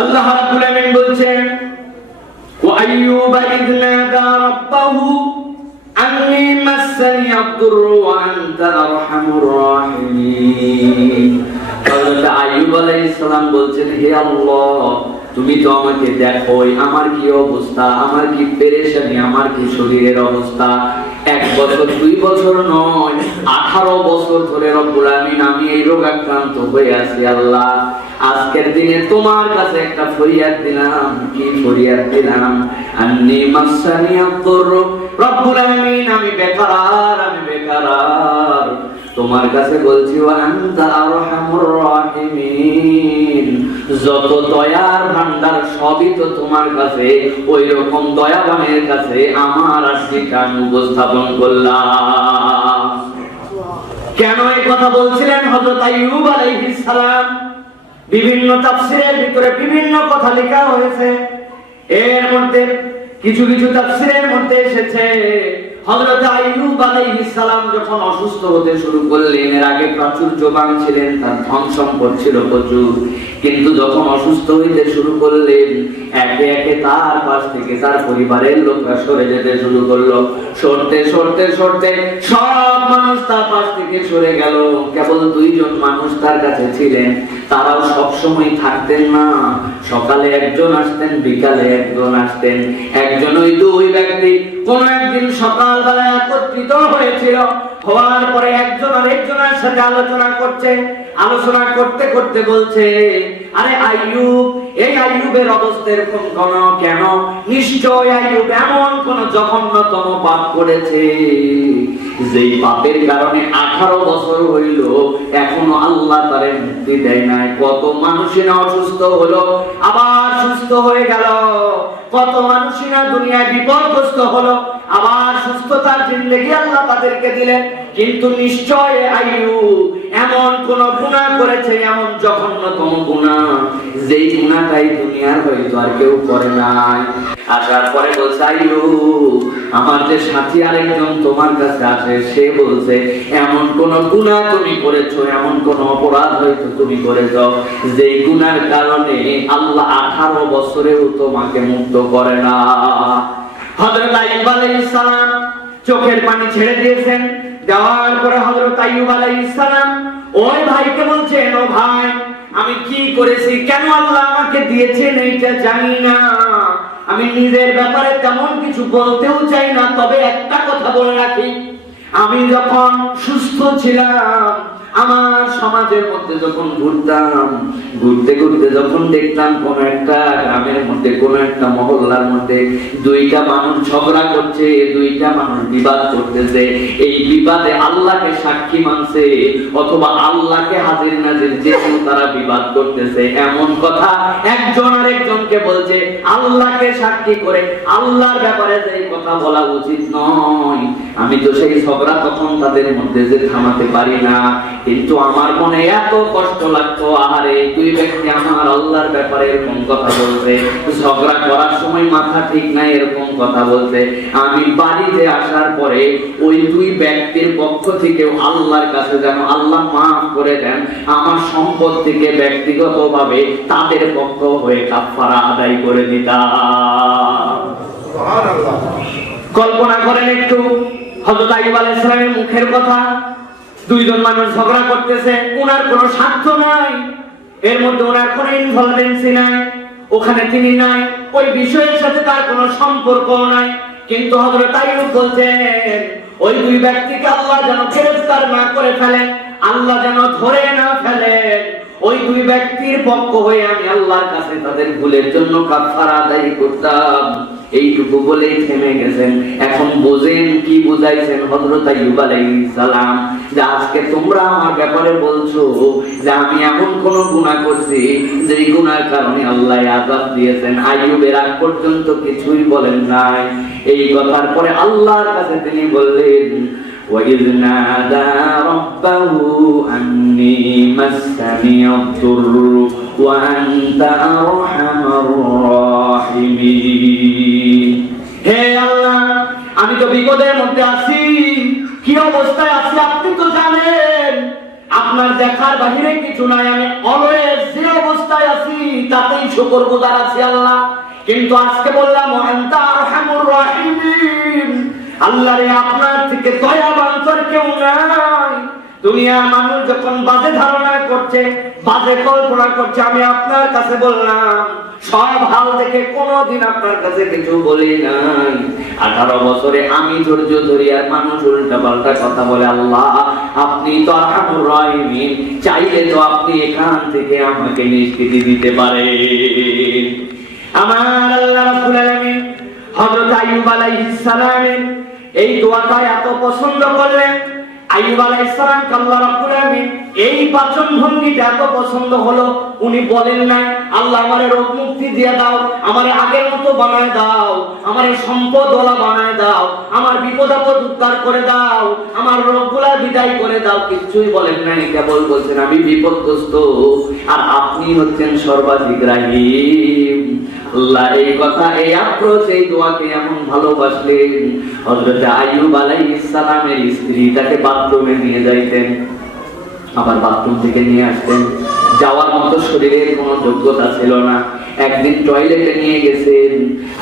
আল্লাহ রাব্বুল আলামিন বলছেন ওয়া আইয়ুবা ইয নাদা রাব্বাহু আন্নী মাসসানি আদ-দুররু ওয়া আনতা আরহামুর রাহিমিন। হযরত আইয়ুব আলাইহিস সালাম বলছেন, হে আল্লাহ, তুমি তো আমাকে দেখোই আমার কি অবস্থা, আমার কি পেরেশানি, আমার কি শরীরের অবস্থা। 1 বছর 2 বছর নয়, 18 বছর ধরে রব্বুল আমিন আমি এই রোগাক্রান্ত হয়ে আছি। আল্লাহ, আজকের দিনে তোমার কাছে একটা ফরিয়াদ দিলাম। কি ফরিয়াদ দিলাম? আন্নী মাসসানি আদ-দুররু, রব্বুল আমিন আমি বেকার, আমি বেকার। তোমার কাছে বলছি ওয়া আনতা আরহামুর রাহিমিন, যত দয়ার ভান্ডার সবই তো তোমার কাছে, ওই রকম দয়াবানের কাছে আমার আশিকা আমি উপস্থাপন করলাম। কেন এই কথা বলছিলেন হযরত আইয়ুব আলাইহিস সালাম? বিভিন্ন তাফসীরের ভিতরে বিভিন্ন কথা লেখা হয়েছে। এর মধ্যে কিছু কিছু তাফসীরের মধ্যে এসেছে হযরত আইয়ুব আলাইহিস সালাম যখন অসুস্থ হতে শুরু করলেন, এর আগে প্রাচুর্যবান ছিলেন, তার ধন সম্পদ ছিল প্রচুর, কিন্তু যখন অসুস্থ হইতে শুরু করলেন, একে একে তার পাশ থেকে তার পরিবারের লোকরা সরে যেতে শুরু করলো। সরতে সরতে সরতে সব মানুষ তার পাশ থেকে সরে গেল। কেবল 2 জন মানুষ তার কাছে ছিলেন, তারাও সব সময় থাকতেন না। সকালে একজন আসতেন, বিকালে একজন আসতেন। একজন ওই 2 ব্যক্তি কোন একদিন সকালবেলা একত্রিত হয়েছিল, হওয়ার পরে একজন আরেকজনের সাথে আলোচনা করছে। আলোচনা করতে করতে বলছে, আরে আইয়ুব, এই আইয়ুবের অবস্থা এরকম কেন? নিশ্চয় আইয়ুব এমন কোন জঘন্যতম পাপ করেছে, যেই পাপের কারণে 18 বছর হইল এখনো আল্লাহ তারে মুক্তি দেয় নাই। কত মানুষেরা অসুস্থ হলো আবার সুস্থ হয়ে গেল, কত মানুষেরা দুনিয়ায় বিপদগ্রস্ত হলো আবার সুস্থতার জিন্দেগি আল্লাহ তাদেরকে দিলেন। কিন্তু নিশ্চয় আইয়ুব এমন কোন গুনাহ করেছে, এমন জঘন্যতম গুনাহ, যেই গুনাহটাই দুনিয়ার হয়তো আর কেউ করে নাই। আসার পরে বলছে, আইয়ুব, আমার যে সাথী আরেকজন তোমার কাছে আসে, সে বলছে এমন কোন গুনাহ তুমি করেছো, এমন কোন অপরাধ হয়তো তুমি করেছো, যেই গুনার কারণে আল্লাহ 18 বছরেও তোমাকে মুক্ত করে না। হযরত আইয়ুব আলাইহিস সালাম চোখের পানি ছেড়ে দিয়েছেন। দেওয়ার পরে হযরত আইয়ুব আলাইহিস সালাম ওই ভাইকে বলছেন, ও ভাই, আমি কি করেছি, কেন আল্লাহ আমাকে দিয়েছেন এইটা জানি না, আমি নিজের ব্যাপারে তেমন কিছু বলতেও চাই না, তবে একটা কথা বলে রাখি, আমি যখন সুস্থ ছিলাম, আমার সমাজের মধ্যে যখন ঘুরতাম, ঘুরতে ঘুরতে যখন দেখতাম কোন একটা গ্রামের মধ্যে, কোন একটা মহল্লার মধ্যে 2টা মানুষ ঝগড়া করছে, 2টা মানুষ বিবাদ করতেছে, এই বিবাদে আল্লাহকে সাক্ষী মানছে অথবা আল্লাহকে হাজির নাজির যেহেতু তারা বিবাদ করতেছে, এমন কথা একজন আরেকজনকে বলছে, আল্লাহকে সাক্ষী করে আল্লাহর ব্যাপারে যে কথা বলা উচিত নয়। আমি তো সেই ঝগড়া তখন তাদের মধ্যে যে থামাতে পারি না, কিন্তু আমার মনে এত কষ্ট লাগতো, আহারে 2 ব্যক্তি আমার আল্লাহর ব্যাপারে এরকম কথা বলছে, ঝগড়া করার সময় মাথা ঠিক নাই এরকম কথা বলছে। আমি বাড়িতে আসার পরে ওই 2 ব্যক্তির পক্ষ থেকে আল্লাহর কাছে যেন আল্লাহ মাফ করে দেন, আমার সম্পদ থেকে ব্যক্তিগতভাবে তাদের পক্ষ হয়ে কাফারা আদায় করে দিতাম। সুবহানাল্লাহ। কল্পনা করেন একটু হযরত আইয়ুব আলাইহিস সালামের মুখের কথা। 2 জন মানুষ ঝগড়া করতেছে, ওনার কোনো স্বার্থ নাই, এর মধ্যে ওনার কোনো ইনভলভেন্সি নাই, ওখানে তিনি নাই, ওই বিষয়ের সাথে তার কোনো সম্পর্ক নাই। কিন্তু হযরত আইয়ুব বলছেন, ওই 2 ব্যক্তিকে আল্লাহ যেন গ্রেফতার না করে ফেলেন, আল্লাহ যেন ধরে না ফেলেন, ওই 2 ব্যক্তির পক্ষ হয়ে আমি আল্লাহর কাছে তাদের ভুলের জন্য কাফারা আদায় করতাম। এইটুকু বলেই থেমে গেছেন। এখন বোঝেন কি বুঝাইছেন হযরত আইয়ুব আলাইহিস সালাম, যে আজকে তোমরা আমার ব্যাপারে বলছো যে আমি এমন কোন গুনাহ করছি যেই গুনার কারণে আল্লাহ আযাব দিয়েছেন। আইয়ুবের আগ পর্যন্ত কিছুই বলেন নাই। এই কথার পরে আল্লাহর কাছে তিনি বললেন, وَإِذْ نَادَى رَبَّهُ أَنِّي مَسَّنِيَ الضُّرُّ وَأَنْتَ أَرْحَمُ الراحمين। হে আল্লাহ, আমি তো বিপদের মধ্যে আছি, কি অবস্থায় আছি আপনি তো জানেন, আপনার দেখার বাহিরে কিছু নাই, আমি অলওয়েজ যে অবস্থায় আছি তাতেই শুকরগুজার আছি আল্লাহ। কিন্তু আজকে বললাম আনতা আরহামুর রাহিমিন, আল্লাহ রে আপনার থেকে দয়াবান তোর কেউ নাই। দুনিয়ার মানুষ যখন বাজে ধারণা করছে, বাজে কল্পনা করছে, আমি আপনার কাছে বললাম সব হাল দেখে কোনদিন আপনার কাছে কিছু বলি নাই। 18 বছরে আমি ধৈর্য ধরি আর মানুষ উল্টা পাল্টা কথা বলে। আল্লাহ আপনি তো আরহামুর রাহিমিন, চাইলে তো আপনি এখান থেকে আমাকে নিষ্কৃতি দিতে পারেন। আমার আল্লাহ রাব্বুল আলামিন হযরত আইয়ুব আলাইহিস সালামের এই দোয়াটা এত পছন্দ করলেন। আইয়ুব আলাইহিস সালামকে আল্লাহ রাব্বুল আলামিন এই বাচন ভঙ্গিটা এত পছন্দ হলো, উনি বলেন না আল্লাহ আমারে রোগ মুক্তি দিয়ে দাও, আমারে আগের মতো বানায় দাও, আমারে সম্পদওয়ালা বানায় দাও, আমার বিপদ আপদ উদ্ধার করে দাও, আমার রোগগুলা বিদায় করে দাও। কিছুই বলেন নাই, কেবল বলছেন আমি বিপদগ্রস্ত আর আপনি হচ্ছেন সর্বাধিক রাহিম। আল্লাহ এই কথা, এই আক্রোশ, এই দোয়াকে এমন ভালোবাসলেন, হযরত আইয়ুব আলাইহিস সালামের স্ত্রী তাকে বাথরুমে নিয়ে যাইতেন, আবার বাথরুম থেকে নিয়ে আসতেন। যাওয়ার মতো শরীরের কোনো যোগ্যতা ছিল না। একদিন টয়লেটে নিয়ে গেছেন,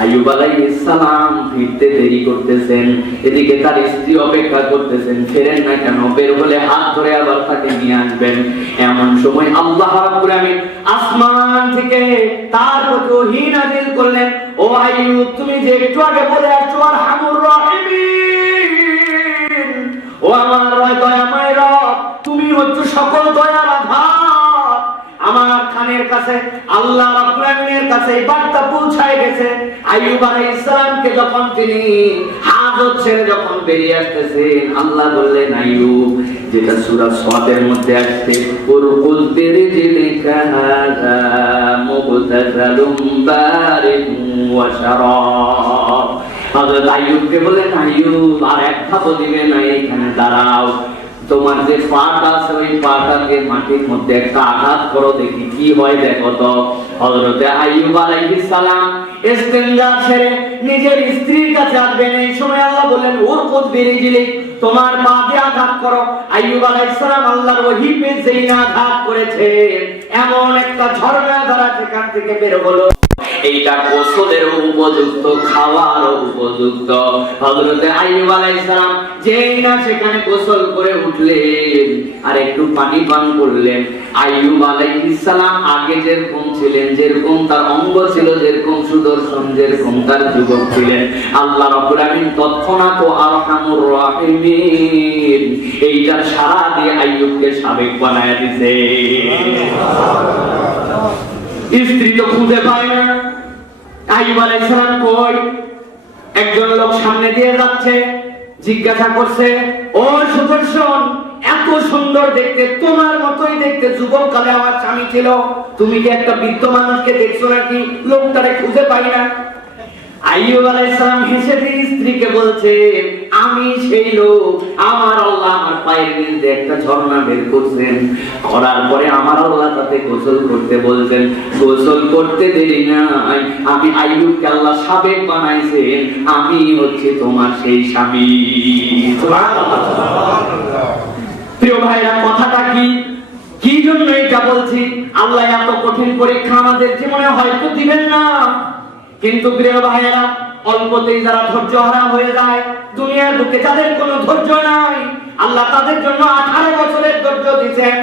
আইয়ুব আলাইহিস সালাম ফিরতে দেরি করতেছেন, এদিকে তার স্ত্রী অপেক্ষা করতেছেন, ফেরেন না কেন, বের হলে হাত ধরে আবার তাকে নিয়ে আসবেন। এমন সময় আল্লাহ রাব্বুল আলামিন আসমান থেকে তার প্রতি ওহী নাযিল করলেন, ও আইয়ুব তুমি যে একটু আগে বলে আসছো আরহামুর রাহিমিন, ও আমার দয়াময় রব, তুমি হচ্ছে সকল দয়ার আধার। আমার খানের কাছে আল্লাহ রাব্বুল আলামিনের কাছে এই বার্তা পৌঁছায় গেছে। আইয়ুব আলাইহিস সালামকে যখন তিনি হাজত ছেড়ে যখন বেরিয়ে আসতেছেন, আল্লাহ বললেন আইয়ুব, যেটা সূরা সাদের মধ্যে আসছে, উরকুল বিরিজলিকা হাযা মুবতাসালুম বারিদুন ওয়া শারাব। হযরত আইয়ুবকে বলেন আইয়ুব আর এক ধাপও দিবে না, এখানে দাঁড়াও, তোমার যে পাটা আছে ওই পাটাকে মাটির মধ্যে একটা আঘাত করো, দেখি কি হয় দেখো তো। হযরত আইয়ুব আলাইহিস সালাম ইস্তেনজা সেরে নিজের স্ত্রীর কাছে আসবেন, এই সময় আল্লাহ বললেন উরকুদ বিরিজলিক, তোমার পা দিয়ে আঘাত করো। আইয়ুব আলাইহিস সালাম আল্লাহর ওহী পেয়ে যেই না আঘাত করেছে, এমন একটা ঝর্ণা ধারা সেখান থেকে বের হলো। এইটা গোসলের উপযুক্ত, খাওয়ার উপযুক্ত। হযরত আইয়ুব আলাইহিস সালাম যেই না সেখানে গোসল করে উঠলেন আর একটু পানি পান করলেন, আইয়ুব আলাইহিস সালাম আগে যেরকম ছিলেন, যেরকম তার অঙ্গ ছিল, যেরকম সুদর্শন, যেরকম তার যুবক ছিলেন, আল্লাহ রাব্বুল আলামিন তৎক্ষণাৎ আরহামুর রাহিমিন এইটার সারা দিয়ে আইয়ুবকে সাবেক বানায় দিয়েছে। স্ত্রী তো খুঁজে পায় না, আইয়ুব আলাইহিস সালাম কই? একজন লোক সামনে দিয়ে যাচ্ছে, জিজ্ঞাসা করছে, ও সুদর্শন, এত সুন্দর দেখতে, তোমার মতোই দেখতে যুবক কালে আমার স্বামী ছিল, তুমি কি একটা বৃদ্ধ মানুষকে দেখছো নাকি? লোকটারে খুঁজে পাই না। আইয়ুব আলাইহিস সালাম হেসে দিয়ে স্ত্রীকে বলছে, আমি সেই লোক, আমার আল্লাহ আমার পায়ের নিচে একটা ঝর্ণা বের করছেন, করার পরে আমার আল্লাহ তাতে গোসল করতে বলছেন, গোসল করতে দেরি নাই, আমি আইয়ুবকে আল্লাহ সাবেক বানাইছেন, আমি হচ্ছে তোমার সেই স্বামী। সুবহানাল্লাহ। প্রিয় ভাইরা, কথাটা কি জন্য এটা বলছি? আল্লাহ এত কঠিন পরীক্ষা আমাদের জীবনে হয়তো দিবেন না, কিন্তু প্রিয় ভাইয়েরা, অল্পতেই যারা ধৈর্য হারা হয়ে যায়, দুনিয়ার বুকে যাদের কোনো ধৈর্য নাই, আল্লাহ তাদের জন্য 18 বছরের ধৈর্য দিয়েছেন।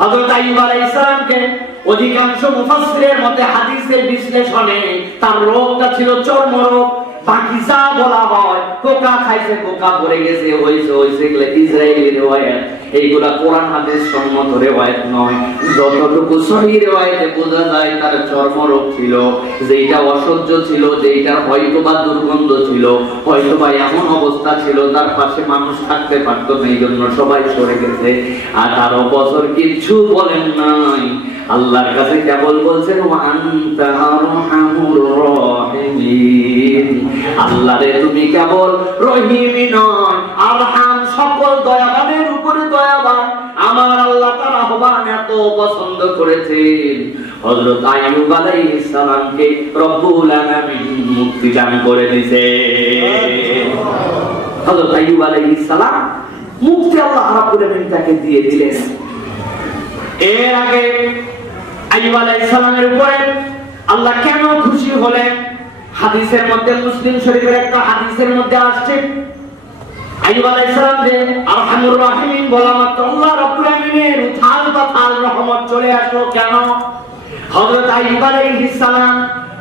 হযরত আইয়ুব আলাইহিস সালামকে অধিকাংশ মুফাসসিরের মতে হাদিসের বিশ্লেষণে তার রোগটা ছিল চর্মরোগ। বাকি যা বলা হয়, পোকা খাইছে, পোকা পড়ে গেছে, হইছে এগুলা ইসরাইলি রিওয়ায়াত, এইগুলা কোরআন হাদিস সম্মত রিওয়ায়াত নয়। যতটুকু সহিহ রিওয়ায়াতে বোঝা যায় তার চর্মরোগ ছিল, যেটা অসহ্য ছিল, যেটা হয়তোবা দুর্গন্ধ ছিল, হয়তোবা এমন অবস্থা ছিল তার পাশে মানুষ থাকতে পারতো না, এই জন্য সবাই সরে গেছে। 18 বছর কিচ্ছু বলেন নাই, আল্লাহর কাছে কেবল বলছেন ওয়া আনতা আরহামুর রাহিমিন, আল্লাহ রে তুমি কেবল রহিমই নয়, আরহাম, সকল দয়াবানের উপরে দয়াবান। আমার আল্লাহ তার আহ্বান এত পছন্দ করেছেন, হযরত আইয়ুব আলাইহিস সালামকে রব্বুল আলামিন মুক্তি দান করে দিয়েছে। হযরত আইয়ুব আলাইহিস সালাম মুক্তি আল্লাহ রাব্বুল আলামিন তাকে দিয়ে দিলেন। এর আগে আইয়ুব আলাইহিস সালামের উপরে আল্লাহ কেন খুশি হলেন? হাদিসের মধ্যে, মুসলিম শরীফের একটা হাদিসের মধ্যে আসছে, আইয়ুব আলাইহিস সালাম যে আরহামুর রাহিমিন বলা মাত্র আল্লাহ রাব্বুল আমিনের উথাল পাথাল রহমত চলে আসলো। কেন? হযরত আইয়ুব আলাইহিস সালাম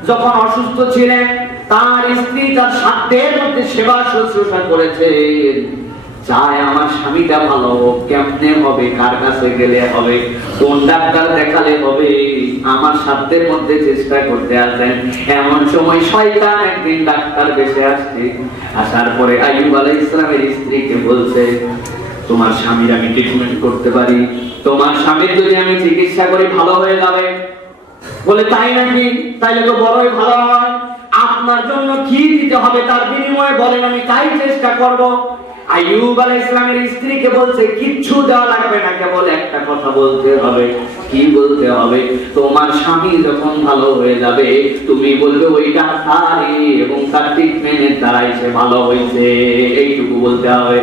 যখন অসুস্থ ছিলেন, তার স্ত্রী তার সাধ্যের মধ্যে সেবা শুশ্রূষা করেছেন। চায় আমার স্বামীটা ভালো হোক, কেমনে হবে, কার কাছে গেলে হবে, কোন ডাক্তার দেখালে হবে, আমার সাধ্যের মধ্যে চেষ্টা করতে আছেন। এমন সময় শয়তান একদিন ডাক্তার বেশে আসছে। আসার পরে আইয়ুব আলাইহিস সালামের স্ত্রীকে বলছে, তোমার স্বামীর আমি ট্রিটমেন্ট করতে পারি, তোমার স্বামীর যদি আমি চিকিৎসা করি ভালো হয়ে যাবে। বলে তাই নাকি? তাইলে তো বড়ই ভালো হয়। আপনার জন্য কি দিতে হবে তার বিনিময়ে বলেন, আমি তাই চেষ্টা করব। আইয়ুব আলাইহিস সালামের স্ত্রীকে বলছে, কিচ্ছু দেওয়া লাগবে না, কেবল একটা কথা বলতে হবে। কি বলতে হবে? তোমার স্বামী যখন ভালো হয়ে যাবে তুমি বলবে ওই ডাক্তারই এবং তার ট্রিটমেন্টের দ্বারাই সে ভালো হয়েছে, এইটুকু বলতে হবে।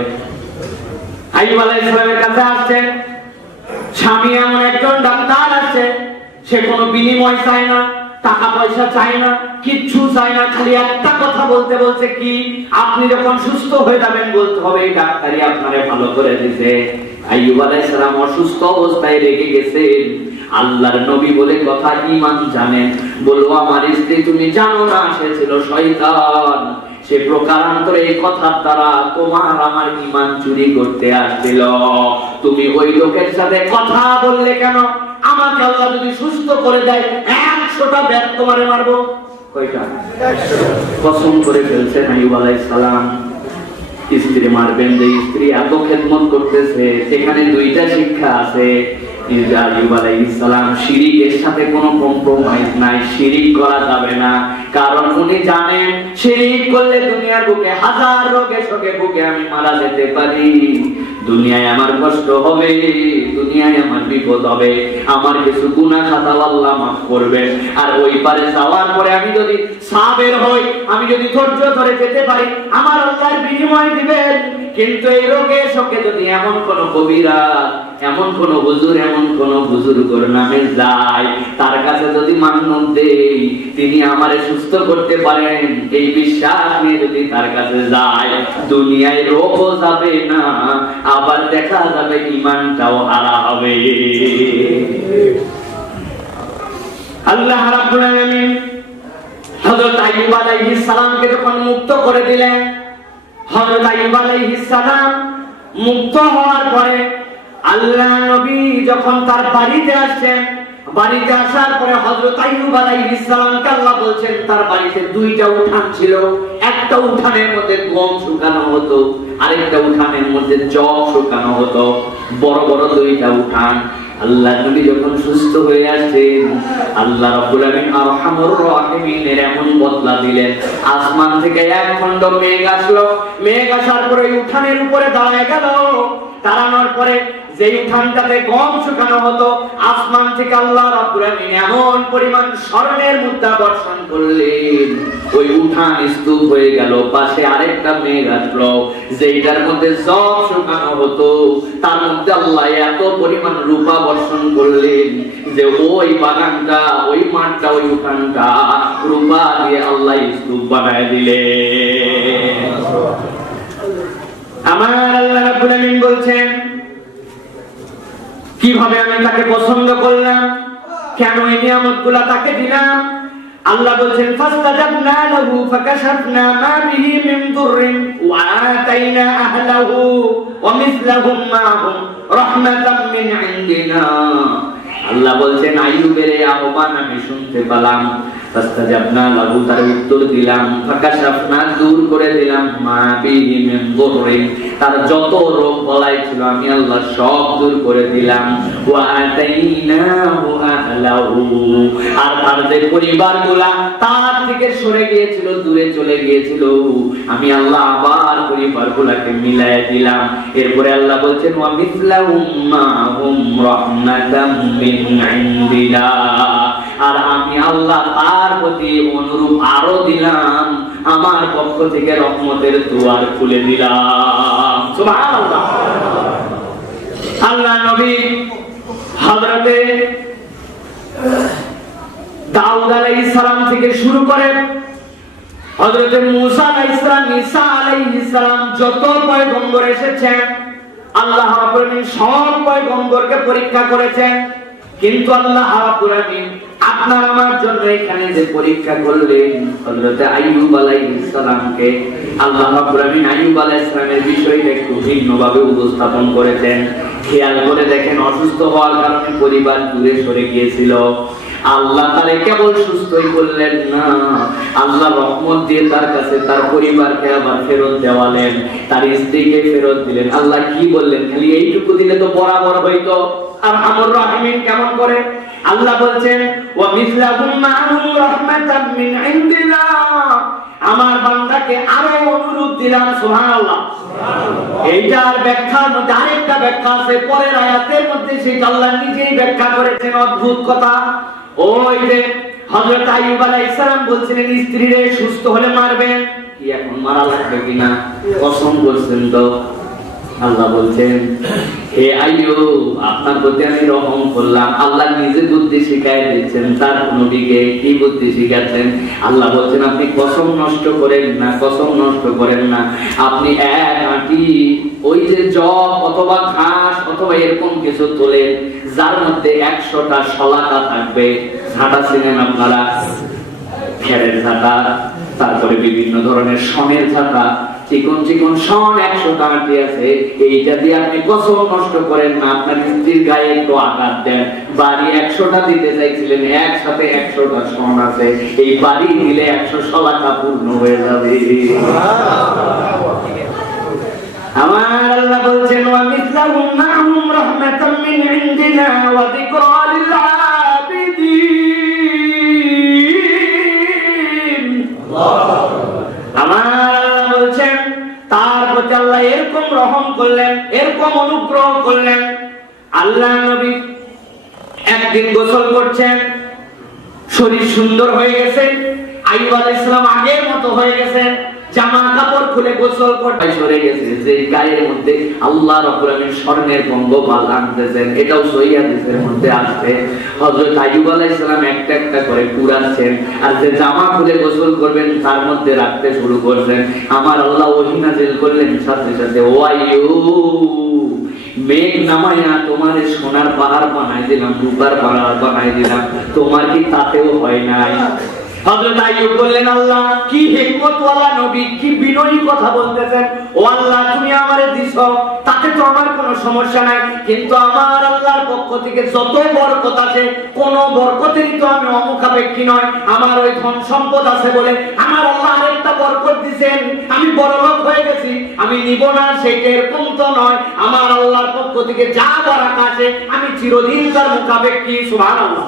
আইয়ুব আলাইহিস সালামের কাছে আসছেন স্বামী, এমন একজন ডাক্তার আছে, সে কোনো বিনিময় চায় না, টাকা পয়সা চায় না, কিচ্ছু চায় না, খালি একটা কথা বলতে বলছে, কি আপনি যখন সুস্থ হয়ে যাবেন বলতে হবে এই ডাক্তারই আপনারে ভালো করে দিয়েছে। আইয়ুব আলাইহিস সালাম অসুস্থ অবস্থায় রেগে গেছেন। আল্লাহর নবী বলে কথা, ঈমান জানেন? বলবো আমার স্ত্রী তুমি জানো না সে ছিল শয়তান, সে প্রকারান্তরে এই কথার দ্বারা তোমার আমার ঈমান চুরি করতে আসছিল। তুমি ওই লোকের সাথে কথা বললে কেন? আমাকে আল্লাহ যদি সুস্থ করে দেয় 100টা ব্যাট তোমারে মারবো। কয়টা? 100। কসম করে ফেলছেন আইয়ুব আলাইহিস সালাম স্ত্রী মারবেন যে স্ত্রী এত খেদমত করতেছে। এখানে দুইটা শিক্ষা আছে। আইয়ুব আলাইহিস সালাম শিরকের সাথে কোনো কম্প্রোমাইজ নাই, শিরক করা যাবে না। কারণ উনি জানেন শিরক করলে দুনিয়ার বুকে হাজার রোগে শোকে বুকে আমি মারা যেতে পারি, দুনিয়ায় আমার কষ্ট হবে, দুনিয়ায় আমার বিপদ হবে, আমার কিছু গুনাহ খাতা আল্লাহ মাফ করবেন। আর ওই পারে যাওয়ার পরে আমি যদি সাবের হই, আমি যদি ধৈর্য ধরে যেতে পারি, আমার আল্লাহর বিনিময় দিবেন। কিন্তু এই রোগে শোকে যদি এমন কোন কবিরা, এমন কোন হুজুর, এমন কোন বুজুর্গের নামে যায়, তার কাছে যদি মান্নত দেই তিনি আমারে সুস্থ করতে পারেন, এই বিশ্বাস নিয়ে যদি তার কাছে যায়, দুনিয়ায় রোগও যাবে না, আবার দেখা যাবে ঈমানটাও হারা হবে। আল্লাহ রাব্বুল আলামিন হযরত আইয়ুব আলাইহিস সালামকে যখন মুক্ত করে দিলেন, হযরত আইয়ুব আলাইহিস সালাম মুক্ত হওয়ার পরে আল্লাহ নবী যখন তার বাড়িতে আসছেন, বাড়িতে আসার পরে হযরত আইয়ুব আলাইহিস সালামকে আল্লাহ বলছেন তার বাড়িতে দুইটা উঠান ছিল। একটা উঠানের মধ্যে গম শুকানো হতো, আরেকটা উঠানের মধ্যে জব শুকানো হতো, বড় বড় দুইটা উঠান। আল্লাহ নবী যখন সুস্থ হয়ে আসছেন, আল্লাহ রাব্বুল আমিন আরহামুর রাহিমিনের এমন বদলা দিলেন, আসমান থেকে এক খণ্ড মেঘ আসলো। মেঘ আসার পরে উঠানের উপরে দাঁড়ায় গেল। দাঁড়ানোর পরে যেই উঠানটাতে গম শুকানো হতো, আসমান থেকে আল্লাহ রাব্বুল আমিন এমন পরিমাণ স্বর্ণের মুদ্রা বর্ষণ করলেন, ওই উঠান স্তূপ হয়ে গেল। পাশে আরেকটা মেঘ আসলো, যেইটার মধ্যে জব শুকানো হতো, তার মধ্যে আল্লাহ এত পরিমাণ রূপা বর্ষণ করলেন যে ওই বাগানটা, ওই মাঠটা, ওই উঠানটা রূপা দিয়ে আল্লাহ স্তূপ বানায় দিলেন। আমার আল্লাহ রাব্বুল আমিন বলছেন কিভাবে আমি তাকে পছন্দ করলাম, কেন এই নিয়ামতগুলো তাকে দিলাম। আল্লাহ বলছেন ফাস্তাজাবনা লাহু ফাকাশাফনা মা বিহি মিন দুররিন ওয়া আতাইনা আহলাহু ওয়া মিসলাহুম মাহুম রাহমাতাম মিন ইনদিনা। আল্লাহ বলছেন আইয়ুবের এই আহ্বান আমি শুনতে পেলাম, ফাস্তাজাবনা লাহু, তার উত্তর দিলাম, ফাকাশাফনা, দূর করে দিলাম, মা বিহি মিন দুররিন, তার যত রোগ বলাই ছিল আমি আল্লাহ সব দূর করে দিলাম, ওয়া আতাইনাহু আহলাহু, আর তার যে পরিবারগুলা তার থেকে সরে গিয়েছিল, দূরে চলে গিয়েছিল, আমি আল্লাহ আবার পরিবারগুলাকে মিলাই দিলাম। এরপরে আল্লাহ বলছেন ওয়া মিসলাহুম মাহুম রাহমাতাম মিন ইনদিনা, আর আমি আল্লাহ তার প্রতি অনুরূপ আরো দিলাম, আমার পক্ষ থেকে রহমতের দুয়ার খুলে দিলাম। সুবহানাল্লাহ। আল্লাহ নবী হযরতে দাউদ আলাইহিস সালাম থেকে শুরু করে হযরত মূসা আলাইহিস সালাম, ঈসা আলাইহিস সালাম, যত পয়গম্বর এসেছেন আল্লাহ রাব্বুল আলামিন সব পয়গম্বরকে পরীক্ষা করেছেন। কিন্তু আল্লাহ রাব্বুল আলামিন আপনার আমার জন্য এখানে যে পরীক্ষা করলেন হযরত আইয়ুব আলাইহিস সালামকে, আল্লাহ রাব্বুল আলামিন আইয়ুব আলাইহিস সালামের বিষয়টা একটু ভিন্নভাবে উপস্থাপন করেছেন। খেয়াল করে দেখেন, অসুস্থ হওয়ার কারণে পরিবার দূরে সরে গিয়েছিল। আল্লাহ তারে কেবল সুস্থই করলেন না, আল্লাহ রহমত দিয়ে তার কাছে তার পরিবারকে আবার ফেরত দেওয়ালেন, তার স্ত্রীকে ফেরত দিলেন। আল্লাহ কি বললেন? খালি এইটুকু দিলে তো বরাবর হইতো। আর আমর রাহিমিন কেমন করে? আল্লাহ বলছেন ওয়া মিসলাহুম মা'হুম রাহমাতাম মিন ইনদিনা, আমার বান্দাকে আরো অনুরূপ দিলাম। সুবহানাল্লাহ। এইটার ব্যাখ্যার মধ্যে আরেকটা ব্যাখ্যা আছে পরের আয়াতের মধ্যে, সেটা আল্লাহ নিজেই ব্যাখ্যা করেছেন। অদ্ভুত কথা। ওই যে হযরত আইয়ুব আলাইহিস সালাম বলছিলেন স্ত্রীরে সুস্থ হলে মারবেন, কি এখন মারা লাগবে কিনা কসম করছেন তো। আল্লাহ বলছেন হে আইয়ুব, আপনার প্রতি আমি রহম করলাম। আল্লাহ নিজে বুদ্ধি শিখায় দিচ্ছেন তার নবীকে। কি বুদ্ধি শিখাচ্ছেন? আল্লাহ বলছেন আপনি কসম নষ্ট করেন না, কসম নষ্ট করেন না। আপনি এক আঁটি ওই যে জব অথবা ঘাস অথবা এরকম কিছু তোলেন যার মধ্যে 100টা শলাকা থাকবে। ঝাঁটা ছিলেন আপনারা, খেরের ঝাঁটা, তারপরে বিভিন্ন ধরনের শনের ঝাঁটা, চিকন চিকন শন 100টা আঁটি আছে। এইটা দিয়ে আপনি কসম নষ্ট করেন না, আপনার স্ত্রীর গায়ে একটু আঘাত দেন। বাড়ি 100টা দিতে চাইছিলেন, একসাথে 100টা শন আছে, এই বাড়ি দিলে 100 শলাকা পূর্ণ হয়ে যাবে। আমার আল্লাহ বলছেন ওয়া মিসলাহুম মা'হুম রাহমাতাম মিন ইনদিনা ওয়া যিকরা লিল আবিদিন। আমার আল্লাহ বলছেন তার প্রতি আল্লাহ এরকম রহম করলেন, এরকম অনুগ্রহ করলেন। আল্লাহ নবী একদিন গোসল করছেন, শরীর সুন্দর হয়ে গেছে। আইয়ুব আলাইহিস সালাম আগের মতো হয়ে গেছেন, জামা কাপড় খুলে গোসল করতে সরে গেছে। যে গায়ের মধ্যে আল্লাহ রাব্বুল আলামিন স্বর্ণের গঙ্গপাল আনতেছেন, এটাও সহিহ হাদিসের মধ্যে আছে। হযরত আইয়ুব আলাইহিস সালাম একটা একটা করে কুড়াচ্ছেন, আর যে জামা খুলে গোসল করবেন তার মধ্যে রাখতে শুরু করছেন। আমার আল্লাহ ওহী নাযিল করলেন সাথে সাথে, ও আইয়ুব, মেঘ নামায়া তোমার সোনার পাহাড় বানাই দিলাম, রূপার পাহাড় বানাই দিলাম, তোমার কি তাতেও হয় নাই? হযরত আইয়ুব বললেন আল্লাহ কি হিকমতওয়ালা নবী, কি বিনয়ী কথা বলতেছেন। ও আল্লাহ তুমি আমারে দিছো, তাতে তো আমার কোনো সমস্যা নাই, কিন্তু আমার আল্লাহর পক্ষ থেকে যত বরকত আছে কোন বরকতেরই তো আমি অমুখাপেক্ষী নয়। আমার ওই ধন সম্পদ আছে বলে আমার আল্লাহ আরেকটা বরকত দিবেন, আমি বড়লোক হয়ে গেছি, আমি নিব না সেটা এরকম তো নয়। আমার আল্লাহর পক্ষ থেকে যা বরাকত আছে আমি চিরদিন তার মুখাপেক্ষী। সুবহানাল্লাহ।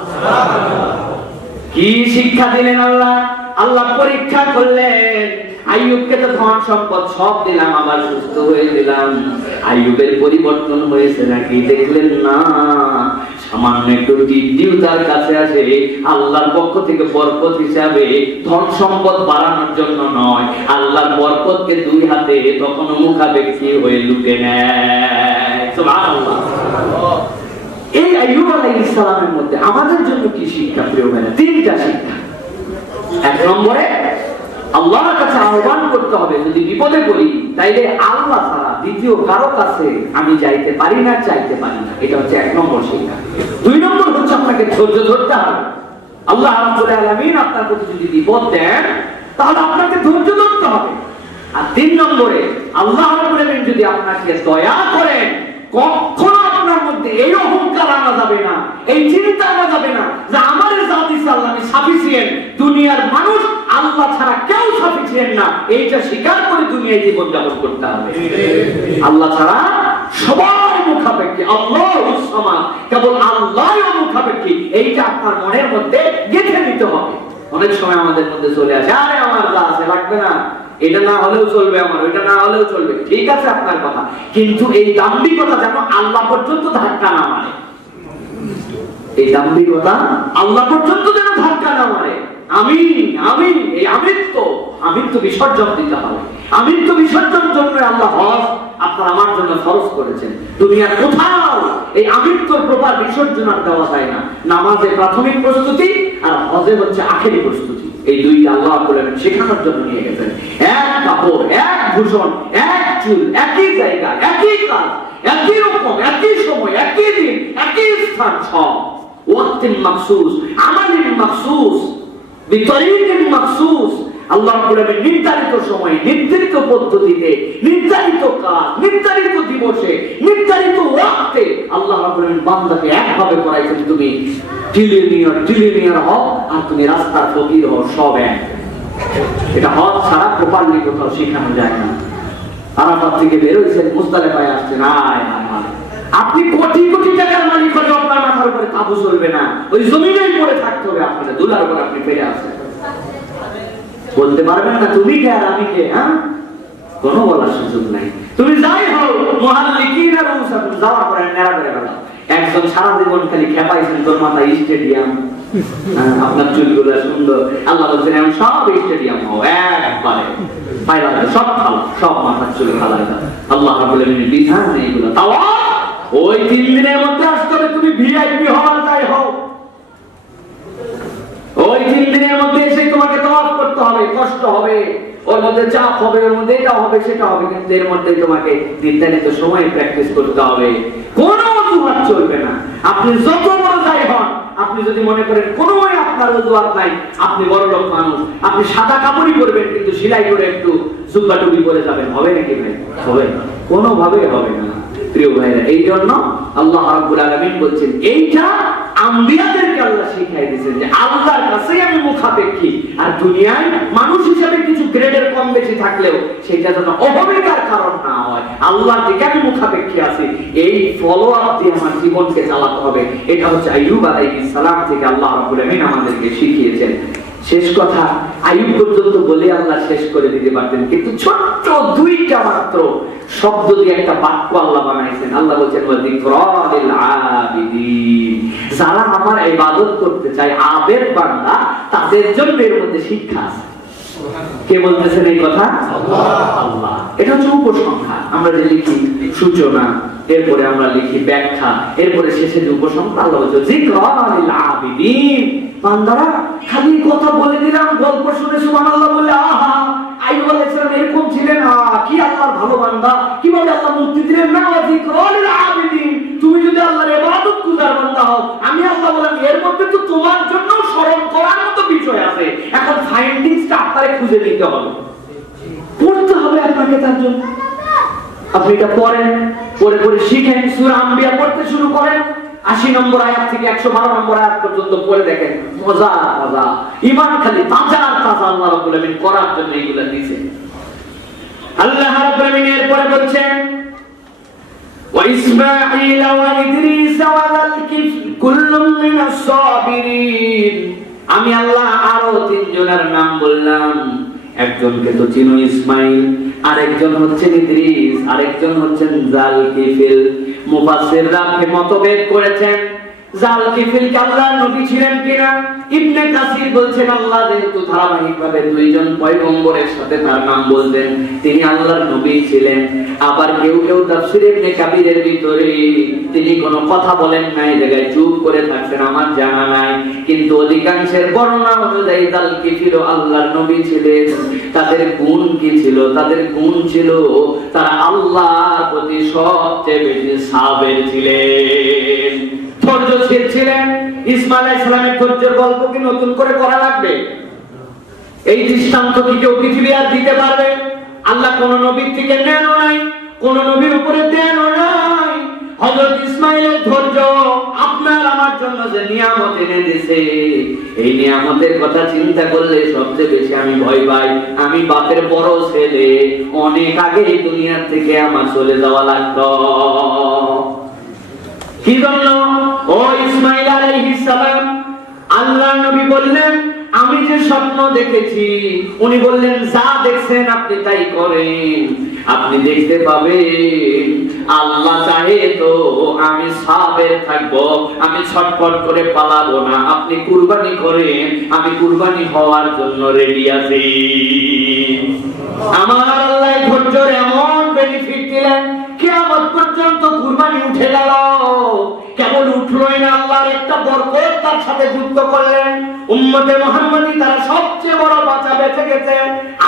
কি শিক্ষা দিলেন আল্লাহ? আল্লাহ পরীক্ষা করলেন। আইয়ুবকে তো ধন সম্পদ সব দিলাম, আবার সুস্থ হয়ে দিলাম, আইয়ুবের পরিবর্তন হয়েছে নাকি? দেখলেন না, সামান্য একটু টিডিও তার কাছে আসে আল্লাহর পক্ষ থেকে বরকত হিসাবে, ধন সম্পদ বাড়ানোর জন্য নয়। আল্লাহর বরকতকে দুই হাতে তখন মুখাপেক্ষী হয়ে লুটে নেয়। সুবহানাল্লাহ। এই আইয়ুব আলাইহিস সালামের মধ্যে আমাদের জন্য কি শিক্ষা প্রিয় ভাইরা? তিনটা শিক্ষা। এক নম্বরে আল্লাহর কাছে আহ্বান করতে হবে, যদি বিপদে পড়ি তাইলে আল্লাহ ছাড়া দ্বিতীয় কারো কাছে আমি যাইতে পারি না, চাইতে পারি না। এটা হচ্ছে এক নম্বর শিক্ষা। দুই নম্বর হচ্ছে আপনাকে ধৈর্য ধরতে হবে। আল্লাহ রাব্বুল আলামিন আপনার প্রতি যদি বিপদ দেন তাহলে আপনাকে ধৈর্য ধরতে হবে। আর তিন নম্বরে আল্লাহ রাব্বুল আলামিন যদি আপনাকে দয়া করেন, কখনো আপনার মধ্যে এই অহংকার আনা যাবে না, এই চিন্তা আনা যাবে না যে আমার জাতি আল্লাহ আমি সাফিসিয়েন্ট, দুনিয়ার মানুষ আল্লাহ ছাড়া কেউ সাফিসিয়েন্ট না। এইটা স্বীকার করে দুনিয়ায় জীবন যাপন করতে হবে। আল্লাহ ছাড়া সবাই মুখাপেক্ষী, আল্লাহুস সামাদ, কেবল আল্লাহই মুখাপেক্ষী। এইটা আপনার মনের মধ্যে গেঁথে নিতে হবে। অনেক সময় আমাদের মধ্যে চলে আসে, আরে আমার যা আছে লাগবে না, এটা না হলেও চলবে, আমার ওইটা না হলেও চলবে। ঠিক আছে আপনার কথা, কিন্তু এই দাম্ভিকতা যেন আল্লাহ পর্যন্ত ধাক্কা না মারে। এই দাম্ভিকতা আল্লাহ পর্যন্ত যেন ধাক্কা না মারে। আমি এই আমিত্ব বিসর্জন দিতে হবে। আমিত্ব বিসর্জন জন্য আল্লাহ হজ আপনার আমার জন্য ফরজ করেছেন। দুনিয়ার কোথাও এই আমৃত্যুর প্রপার বিসর্জন আর দেওয়া যায় না। নামাজে প্রাথমিক প্রস্তুতি আর হজে হচ্ছে আখেরি প্রস্তুতি। এই দুইটা আল্লাহ বলেন শেখানোর জন্য নিয়ে গেছেন। এক কাপড়, এক ভূষণ, এক চুল, একই জায়গা, একই কাজ, একই রকম, একই সময়, একই দিন, একই স্থান, সব ওয়াক্তিন মাখসুস, আমালিন মাখসুস, বিতরিকিন মাখসুস। আল্লাহ বলেন নির্ধারিত সময়ে, নির্ধারিত পদ্ধতিতে, নির্ধারিত কাজ, নির্ধারিত দিবসে, নির্ধারিত ওয়াক্তে আল্লাহ বলেন বান্দাকে একভাবে করাইছেন। তুমি ট্রিলিয়নিয়ার হও আর তুমি রাস্তার ফকির হও, সব এক। এটা হজ ছাড়া প্রপারলি কোথাও শেখানো যায় না। আরাফাত থেকে বের হইছেন, মুজদালিফায় আসছেন, আপনি কোটি কোটি টাকার মালিক হলে আপনার মাথার উপরে কাবু চলবে না, ওই জমিনেই পড়ে থাকতে হবে আপনার, দুলার উপর আপনি ফিরে আসেন। বলতে পারবেন না তুমি কে আর আমি কে, হ্যাঁ, কোনো বলার সুযোগ নাই। তুমি যাই হও, মুহাল্লিকিন আর রুসাতুন, যাওয়ার পরে নেড়া করে গেল। একজন সারা জীবন খালি খেপাইছেন, তোর মাথায় স্টেডিয়াম, আপনার চুলগুলো সুন্দর, আল্লাহ বলছেন এমন সব স্টেডিয়াম হও একবারে, পায়রা সব খাও, সব মাথার চুল খালাই দাও। আল্লাহ বলেন বিধান এইগুলো তাওয়াফ ওই 3 দিনের মধ্যে আসতে হবে। তুমি ভিআইপি হওয়ার যাই হও, ওই 3 দিনের মধ্যে এসে তোমাকে তাওয়াফ করতে হবে। কষ্ট হবে, ওর মধ্যে চাপ হবে, ওর মধ্যে এটা হবে সেটা হবে, কিন্তু এর মধ্যে তোমাকে নির্ধারিত সময় প্র্যাকটিস করতে হবে। কোনো অজুহাত চলবে না। আপনি যত বড় যাই হন, আপনি যদি মনে করেন কোনোই আপনার অজুহাত নাই, আপনি বড় লোক মানুষ, আপনি সাদা কাপড়ই পরবেন কিন্তু সেলাই করে একটু জুব্বা টুপি পরে যাবেন, হবে নাকি ভাই? হবে না, কোনোভাবেই হবে না। প্রিয় ভাইরা, এই জন্য আল্লাহ রাব্বুল আলামিন বলছেন এইটা আম্বিয়াদেরকে আল্লাহ শিখাই দিয়েছেন যে আল্লাহর কাছেই আমি মুখাপেক্ষী। আর দুনিয়ায় মানুষ হিসেবে কিছু গ্রেডের কম বেশি থাকলেও সেটা যেন অহমিকার কারণ না হয়। আল্লাহর দিকে আমি মুখাপেক্ষী আছি, এই ফলো আপ দিয়ে আমার জীবনকে চালাতে হবে। এটা হচ্ছে আইয়ুব আলাইহিস সালাম থেকে আল্লাহ রাব্বুল আলামিন আমাদেরকে শিখিয়েছেন। শেষ কথা আইয়ুব পর্যন্ত বলে আল্লাহ শেষ করে দিতে পারতেন, কিন্তু ছোট্ট 2টা মাত্র শব্দ দিয়ে একটা বাক্য আল্লাহ বানাইছেন। আল্লাহ বলেন ওয়াযিকরালিল আবিদিন, যারা আমার ইবাদত করতে চায়, আবেদ বান্দা, তাদের জন্য এর মধ্যে শিক্ষা আছে। কে বলতেছেন এই কথা? আল্লাহ। এটা হচ্ছে উপসংহার। আমরা যে লিখি সূচনা, এরপরে আমরা লিখি ব্যাখ্যা, এরপরে শেষে যে উপসংহার, আল্লাহ বলছে যিকরালিল আবিদিন। বান্দারা খালি কথা বলে দিলাম, গল্প শুনে সুবহানাল্লাহ বলে আহা আইয়ুব আলাইহিস সালাম এরকম ছিলেন, কি আল্লাহর ভালো বান্দা, কিভাবে আল্লাহ মুক্তি দিলেন। না, যিকরালিল আবিদিন, তুমি যদি আল্লাহর ইবাদত গুজার বান্দা হও, আমি আল্লাহ বলেন এর মধ্যে তো তোমার জন্য স্মরণ করার মতো বিষয় আছে। এখন ফাইন্ডিংসটা আপনারে খুঁজে নিতে হবে, পড়তে হবে আপনাকে। তার জন্য আপনি এটা পড়েন, পড়ে পড়ে শিখেন, সূরা আম্বিয়া পড়তে শুরু করেন। 80 নম্বর আয়াত থেকে 112 নম্বর আয়াত পর্যন্ত পড়ে দেখেন, মজা মজা, ঈমান খালি তাজা তাজা আল্লাহ রাব্বুল আলামিন করার জন্য এগুলো দিয়েছেন। আল্লাহ রাব্বুল আলামিন এরপরে বলছেন ওয়া ইসমাঈল ওয়া ইদ্রিস ওয়া যাল কিফল কুল্লুম মিনাস সাবিরিন। আমি আল্লাহ আরো 3 জনের নাম বললাম। একজনকে তো চিনো, ইসমাঈল, আরেকজন হচ্ছেন ইদ্রিস, আরেকজন হচ্ছেন জালকিফিল। মুফাসসিররা মতভেদ করেছেন জালকিফিল আল্লাহ নবী ছিলেন কিনা। ইবনে কাসির বলছেন আল্লাহ যেহেতু ধারাবাহিকভাবে 2 জন পয়গম্বরের সাথে তার নাম বলতেন, তিনি আল্লাহর নবী ছিলেন। আবার কেউ কেউ তাফসীর ইবনে কাবিরের ভিতরে তিনি কোনো কথা বলেন নাই, জায়গায় চুপ করে থাকছেন, আমার জানা নাই। কিন্তু অধিকাংশের বর্ণনা অনুযায়ী জালকিফিল আল্লাহর নবী ছিলেন। তাদের গুণ কি ছিল? তাদের গুণ ছিল তারা আল্লাহর প্রতি সবচেয়ে বেশি সাবের ছিলেন, ধৈর্যশীল ছিলেন। ইসমাঈল আলাইহিস সালামের ধৈর্যের গল্প কি নতুন করে করা লাগবে? এই দৃষ্টান্ত কি কেউ পৃথিবী আর দিতে পারবে? আল্লাহ কোন নবীর থেকে নেন নাই, কোন নবীর উপরে দেন নাই। হযরত ইসমাঈলের ধৈর্য আপনার আমার জন্য যে নিয়ামত এনে দিয়েছে, এই নিয়ামতের কথা চিন্তা করলে সবচেয়ে বেশি আমি ভয় পাই। আমি বাপের বড় ছেলে, অনেক আগে এই দুনিয়া থেকে আমার চলে যাওয়া লাগতো। কি জন্য? ও ইসমাঈল আলাইহিস সালাম, আল্লাহর নবী বললেন আমি যে স্বপ্ন দেখেছি, উনি বললেন যা দেখছেন আপনি তাই করেন, আপনি দেখতে পাবেন। আল্লাহ চাহে তো আমি সাবের থাকবো, আমি ছটফট করে পালাবো না। আপনি কুরবানি করেন, আমি কুরবানি হওয়ার জন্য রেডি আছি। আমার আল্লাহ ধৈর্যের এমন বেনিফিট দিলেন, কিয়ামত পর্যন্ত কুরবানি উঠে গেল। কেবল উঠলোই না, আল্লাহর একটা বরকত তার সাথে যুক্ত করলেন। উম্মতে মুহাম্মাদি তারা সবচেয়ে বড় বাঁচা বেঁচে গেছে।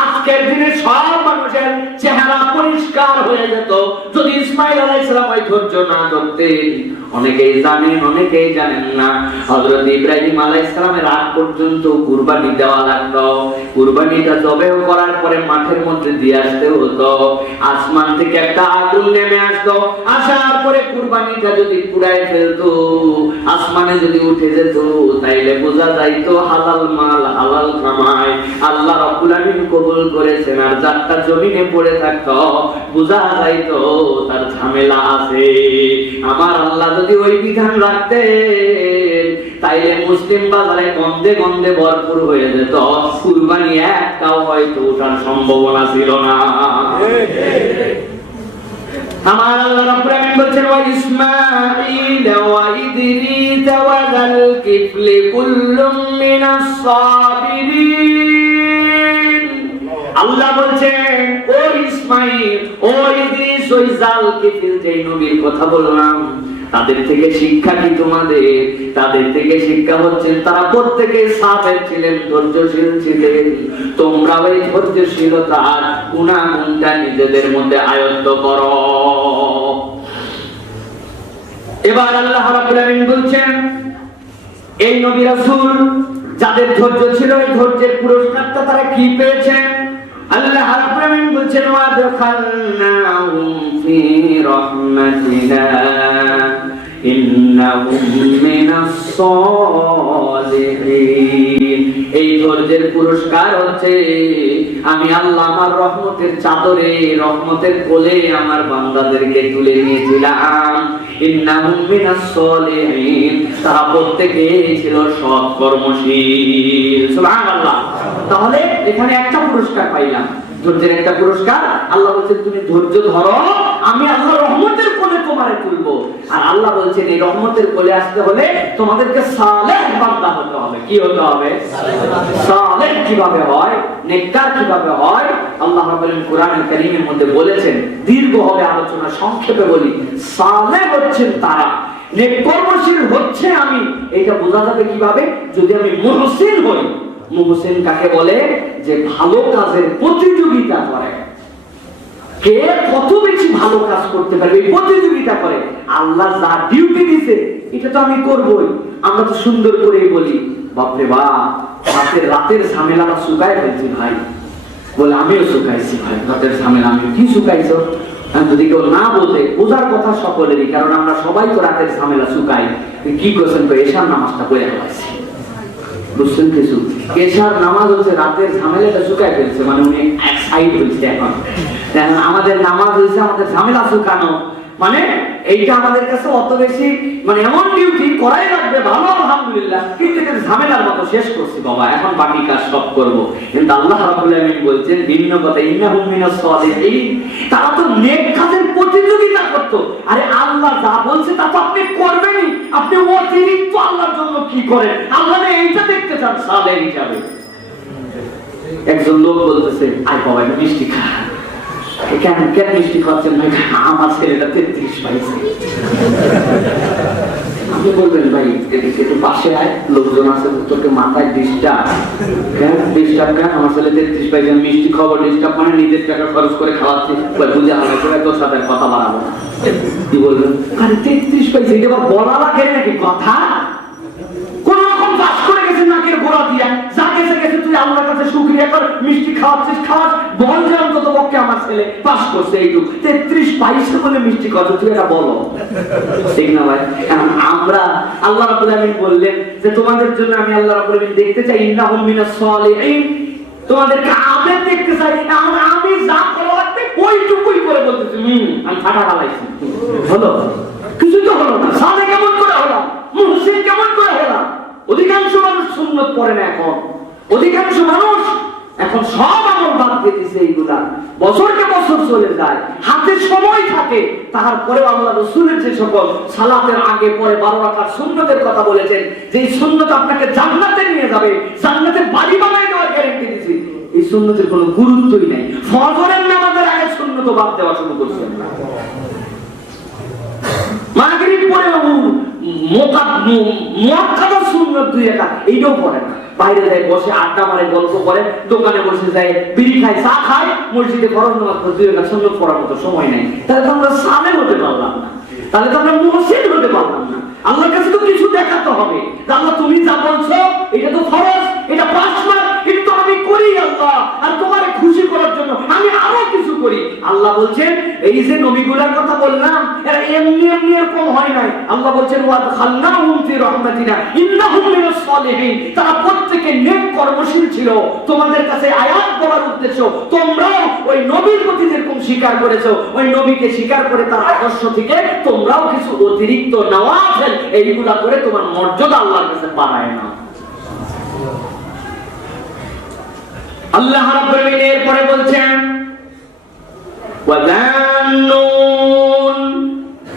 আজকের দিনে সব মানুষের চেহারা পরিষ্কার হয়ে যেত যদি ইসমাঈল আলাইহিস সালাম ওই ধৈর্য না ধরতেন। অনেকেই জানেন, অনেকেই জানেন না, হযরত ইব্রাহিম আলাইহিস সালামের আগ পর্যন্ত কুরবানি দেওয়া লাগতো। কুরবানিটা জবেহ করার পরে মাঠের মধ্যে দিয়ে আসতে হতো। আসমান থেকে একটা আগুন নেমে আসতো, আসার পরে কুরবানিটা যদি পুড়ায় ফেলতো, আসমানে যদি উঠে যেত, তাইলে বোঝা যাইতো হালাল মাল, হালাল কামাই আল্লাহ রাব্বুল আলামিন কবুল করেছেন। আর যারটা জমিনে পড়ে থাকতো, বোঝা যাইতো তার ঝামেলা আছে। আমার আল্লাহ যদি ওই বিধান রাখতেন, তাইলে মুসলিম বাজারে গন্ধে গন্ধে ভরপুর হয়ে যেত, কুরবানি একটাও হয়তো ওঠার সম্ভাবনা ছিল না। আমার আল্লাহ রাব্বুল আলামিন বলেন, ওয়া ইসমাঈল ওয়া ইদরিস ওয়া যাল কিফলি কুল্লুম মিনাস সাবিরিন। আল্লাহ বলেন, ও ইসমাঈল, ও ইদরিস, ওই যাল কিফল যেই নবীর কথা বললাম, তাদের থেকে শিক্ষা কি তোমাদের? তাদের থেকে শিক্ষা হচ্ছে তারা প্রত্যেকে সাবের ছিলেন, ধৈর্যশীল ছিলেন। তোমরা ওই ধৈর্যশীলতার গুণাগুণটা নিজেদের মধ্যে আয়ত্ত করো। এবার আল্লাহ রাব্বুল আলামিন বলছেন, এই নবী রাসূল যাদের ধৈর্য ছিল, এই ধৈর্যের পুরস্কারটা তারা কি পেয়েছেন? আল্লাহ রাব্বুল আলামিন বলছেন, ওয়া দাখালনাহুম ফি রাহমাতিনা ইন্নাহুম মিনাস সালিহিন। এই ধৈর্যের পুরস্কার হচ্ছে আমি আল্লাহ আমার রহমতের চাদরে, রহমতের কোলে আমার বান্দাদেরকে তুলে নিয়েছিলাম। ইন্নাহুম মিনাস সালিহিন, তারা প্রত্যেকেই ছিল সৎ কর্মশীল। সুবহানাল্লাহ। তাহলে এখানে একটা পুরস্কার পাইলাম, ধৈর্যের একটা পুরস্কার। আল্লাহ বলছেন তুমি ধৈর্য ধরো, আমি আল্লাহ রহমতের কোলে তোমারে তুলবো। আর আল্লাহ বলছেন এই রহমতের কোলে আসতে হলে তোমাদেরকে সালেহ বান্দা হতে হবে। কি হতে হবে? সালেহ কিভাবে হয়, নেককার কিভাবে হয়, আল্লাহ রাব্বুল আলামিন কোরআনুল কারীমের মধ্যে বলেছেন। দীর্ঘ হবে আলোচনা, সংক্ষেপে বলি। সালেহ হচ্ছেন তারা, নেককর্মশীল হচ্ছে আমি। এটা বোঝা যাবে কিভাবে? যদি আমি মুহসিন হই। মুহসিন কাকে বলে? যে ভালো কাজের প্রতিযোগিতা করে, কে কত বেশি ভালো কাজ করতে পারবে এই প্রতিযোগিতা করে। আল্লাহ যা ডিউটি দিয়েছে এটা তো আমি করবই। আমরা তো সুন্দর করেই বলি, বাপরে বাপ, রাতের ঝামেলাটা শুকায় ফেলছি ভাই। বলে আমিও শুকাইছি ভাই, রাতের ঝামেলা আমি কি শুকাইছো? যদি কেউ না বোঝে, বোঝার কথা সকলেরই, কারণ আমরা সবাই তো রাতের ঝামেলা শুকাই। কি করছেন? তো এশার নামাজটা পড়ে ফেলাইছি। বুঝছেন কিছু? এশার নামাজ হচ্ছে রাতের ঝামেলাটা শুকায় ফেলছে, মানে উনি এক সাইড হয়েছে। এখন আমাদের নামাজ হয়েছে আমাদের ঝামেলা শুকানো, মানে এইটা আমাদের কাছে অত বেশি, মানে এমন ডিউটি করাই লাগবে। ভালো, আলহামদুলিল্লাহ, কিন্তু এটা ঝামেলার মতো শেষ করছি বাবা, এখন বাকি কাজ সব করব। কিন্তু আল্লাহ রাব্বুল আলামিন বলছেন ভিন্ন কথা, ইন্নাহুম মিনাস সালিহিন। তারা তো নেক কাজের প্রতিযোগিতা করত। আরে আল্লাহ যা বলছে তা তো আপনি করবেনই, আপনি অতিরিক্ত আল্লাহর জন্য কি করেন? আল্লাহ এইটা দেখতে চান সালেহ হিসাবে। একজন লোক বলতেছে, আয় বাবা একটু মিষ্টি খা। কেন কেন মিষ্টি খাচ্ছেন ভাই? আমার ছেলেটা 33 পাইছে। আপনি বলবেন ভাই একটু পাশে আয়, লোকজন আছে, তোকে মাথায় ডিস্টার্ব। কেন ডিস্টার্ব? কেন? আমার ছেলে 33 পাইছে, মিষ্টি খাবো। ডিস্টার্ব মানে নিজের টাকা খরচ করে খাওয়াচ্ছি, বুঝে আমার সবাই তোর সাথে কথা বাড়াবো না। কি বলবেন? আরে 33 পাইছে, এটা আবার বলা লাগে নাকি কথা? কোন রকম বাস করে গেছে নাকের গোড়া দিয়া, যা গেছে গেছে, তুই আল্লাহর কাছে শুকরিয়া কর। মিষ্টি খাওয়াচ্ছিস, খাওয়াস, বল যে অন্তত পক্ষে আমার ছেলে পাস করছে এইটুকু। 33 পাইছে বলে মিষ্টি খাওয়াচ্ছ, তুই এটা বলো, ঠিক না ভাই? এখন আমরা আল্লাহ রাব্বুল আলামিন বললেন যে তোমাদের জন্য আমি আল্লাহ রাব্বুল আলামিন দেখতে চাই ইন্নাহুম মিনাস সালিহিন, তোমাদেরকে আবেদ দেখতে চাই। আমি যা করা লাগবে ওইটুকুই করে বলতেছি। আমি ফাটা ফালাইছি, হলো কিছু তো হলো না। সালে কেমন করে হলাম, মুহসিন কেমন করে হলাম? অধিকাংশ মানুষ সুন্নত পড়ে না এখন, অধিকাংশ মানুষ এখন সব আমল বাদ দিয়ে দিয়েছে। এইগুলা বছরকে বছর চলে যায়, হাতে সময় থাকে, তারপরেও আল্লাহ রাসূলের যে সকল সালাতের আগে পরে 12 রাকাত সুন্নতের কথা বলেছেন, যে এই সুন্নত আপনাকে জান্নাতে নিয়ে যাবে, জান্নাতে বাড়ি বানায় দেওয়ার গ্যারান্টি দিয়েছি, এই সুন্নতের কোনো গুরুত্বই নাই। ফজরের নামাজের আগে সুন্নত বাদ দেওয়া শুরু করছেন না। মুআক্কাদা সুন্নাত 2 রাকাত এইটাও পড়ে না, বাইরে যায় বসে আড্ডা মারে, গল্প করে, দোকানে বসে যায় বিড়ি খায়, চা খায়, মসজিদে ফরজ নামাজ পড়ে 2 রাকাত সুন্নাত পড়ার মতো সময় নাই। তাহলে তো আমরা সালেহ হতে পারলাম না, তাহলে তো আমরা মুহসিন হতে পারলাম না। আল্লাহর কাছে তো কিছু দেখাতে হবে, আল্লাহ তুমি যা বলছো এটা তো ফরজ, এটা 5 মাস, কিন্তু আমি করি আল্লাহ, আর তোমারে খুশি করার জন্য আমি আরো কিছু করি। আল্লাহ বলছেন এই যে নবীগুলোর কথা বললাম এরা এমনি এমনি এরকম হয় নাই। আল্লাহ বলছেন ওয়া খালনাহুম ফি রাহমাতিনা ইন্নাহুম মিনাস সালিহিন, তারা প্রত্যেককে নেক কর্মশীল ছিল। তোমাদের কাছে আয়াত বলার উদ্দেশ্য তোমরাও ওই নবীর প্রতি যেরকম স্বীকার করেছো, ওই নবীকে স্বীকার করে তার আদর্শ থেকে তোমরাও কিছু অতিরিক্ত নওয়াফিল এইগুলা করে তোমার মর্যাদা আল্লাহর কাছে বাড়ায় না। আল্লাহ রাব্বুল আলামিন এরপরে বলছেন ওয়াযান্নুন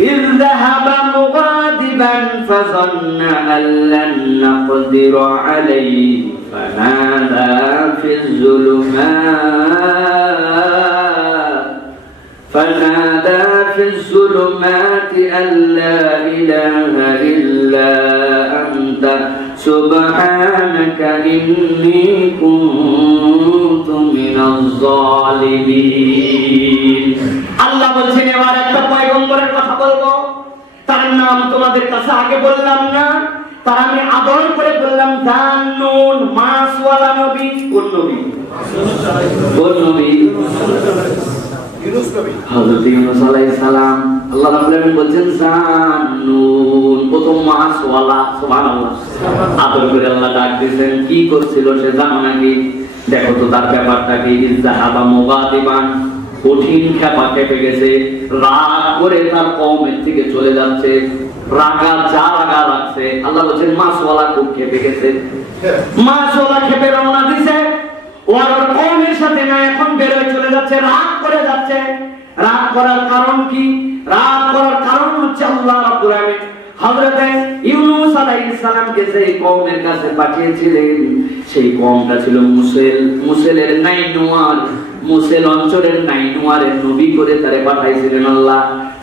ইয যাহাবা মুগাদিবান ফাযান্না আল লান নাকদির আলাইহি ফানাদা ফিজ যুলুমাতি আল্লা ইলাহা ইল্লা আনতা সুবহানাকা ইন্নী কুনতু মিনাজ জালিমিন। আল্লাহ বলছেন এবার একটা পয়গম্বরের কথা বলবো, তার নাম তোমাদের কাছে আগে বললাম না, তার আমি আদর করে বললাম জান্নুন, মাসওয়ালা নবী। কোন নবী? কোন নবী? হযরত ইউনূস আলাইহিস সালাম। আল্লাহ রাব্বুল আলামিন বলেন জান্নুন, প্রথম মাসওয়ালা। সুবহানাল্লাহ, আদর করে আল্লাহ ডাক দিয়েছেন। কি করছিল সে জানো নাকি? দেখো তো তার ব্যাপারটা কি। ইযহাবা মুগাদিবান, কঠিন খেপা খেপে গেছে, রাগ করে তার কওমের থেকে চলে যাচ্ছে, রাগা লাগছে। আল্লাহ বলেন মাসওয়ালা খুব খেপে গেছে, মাসওয়ালা খেপে রওনা দিছে, ওর কওমের সাথে না এখন বের হয়ে চলে যাচ্ছে, রাগ করে যাচ্ছে। রাগ করার কারণ কি? রাগ করার কারণ হচ্ছে আল্লাহ রাব্বুল আলামিন হযরত ইউনূস আলাইহিস সালামকে যে কওমের কাছে পাঠিয়েছিলেন সেই কওমটা ছিল মুসেলের নাইনুয়ার, মুসেল অঞ্চলের নাইনুয়ারের নবী করে তারে পাঠাইছিলেন আল্লাহ।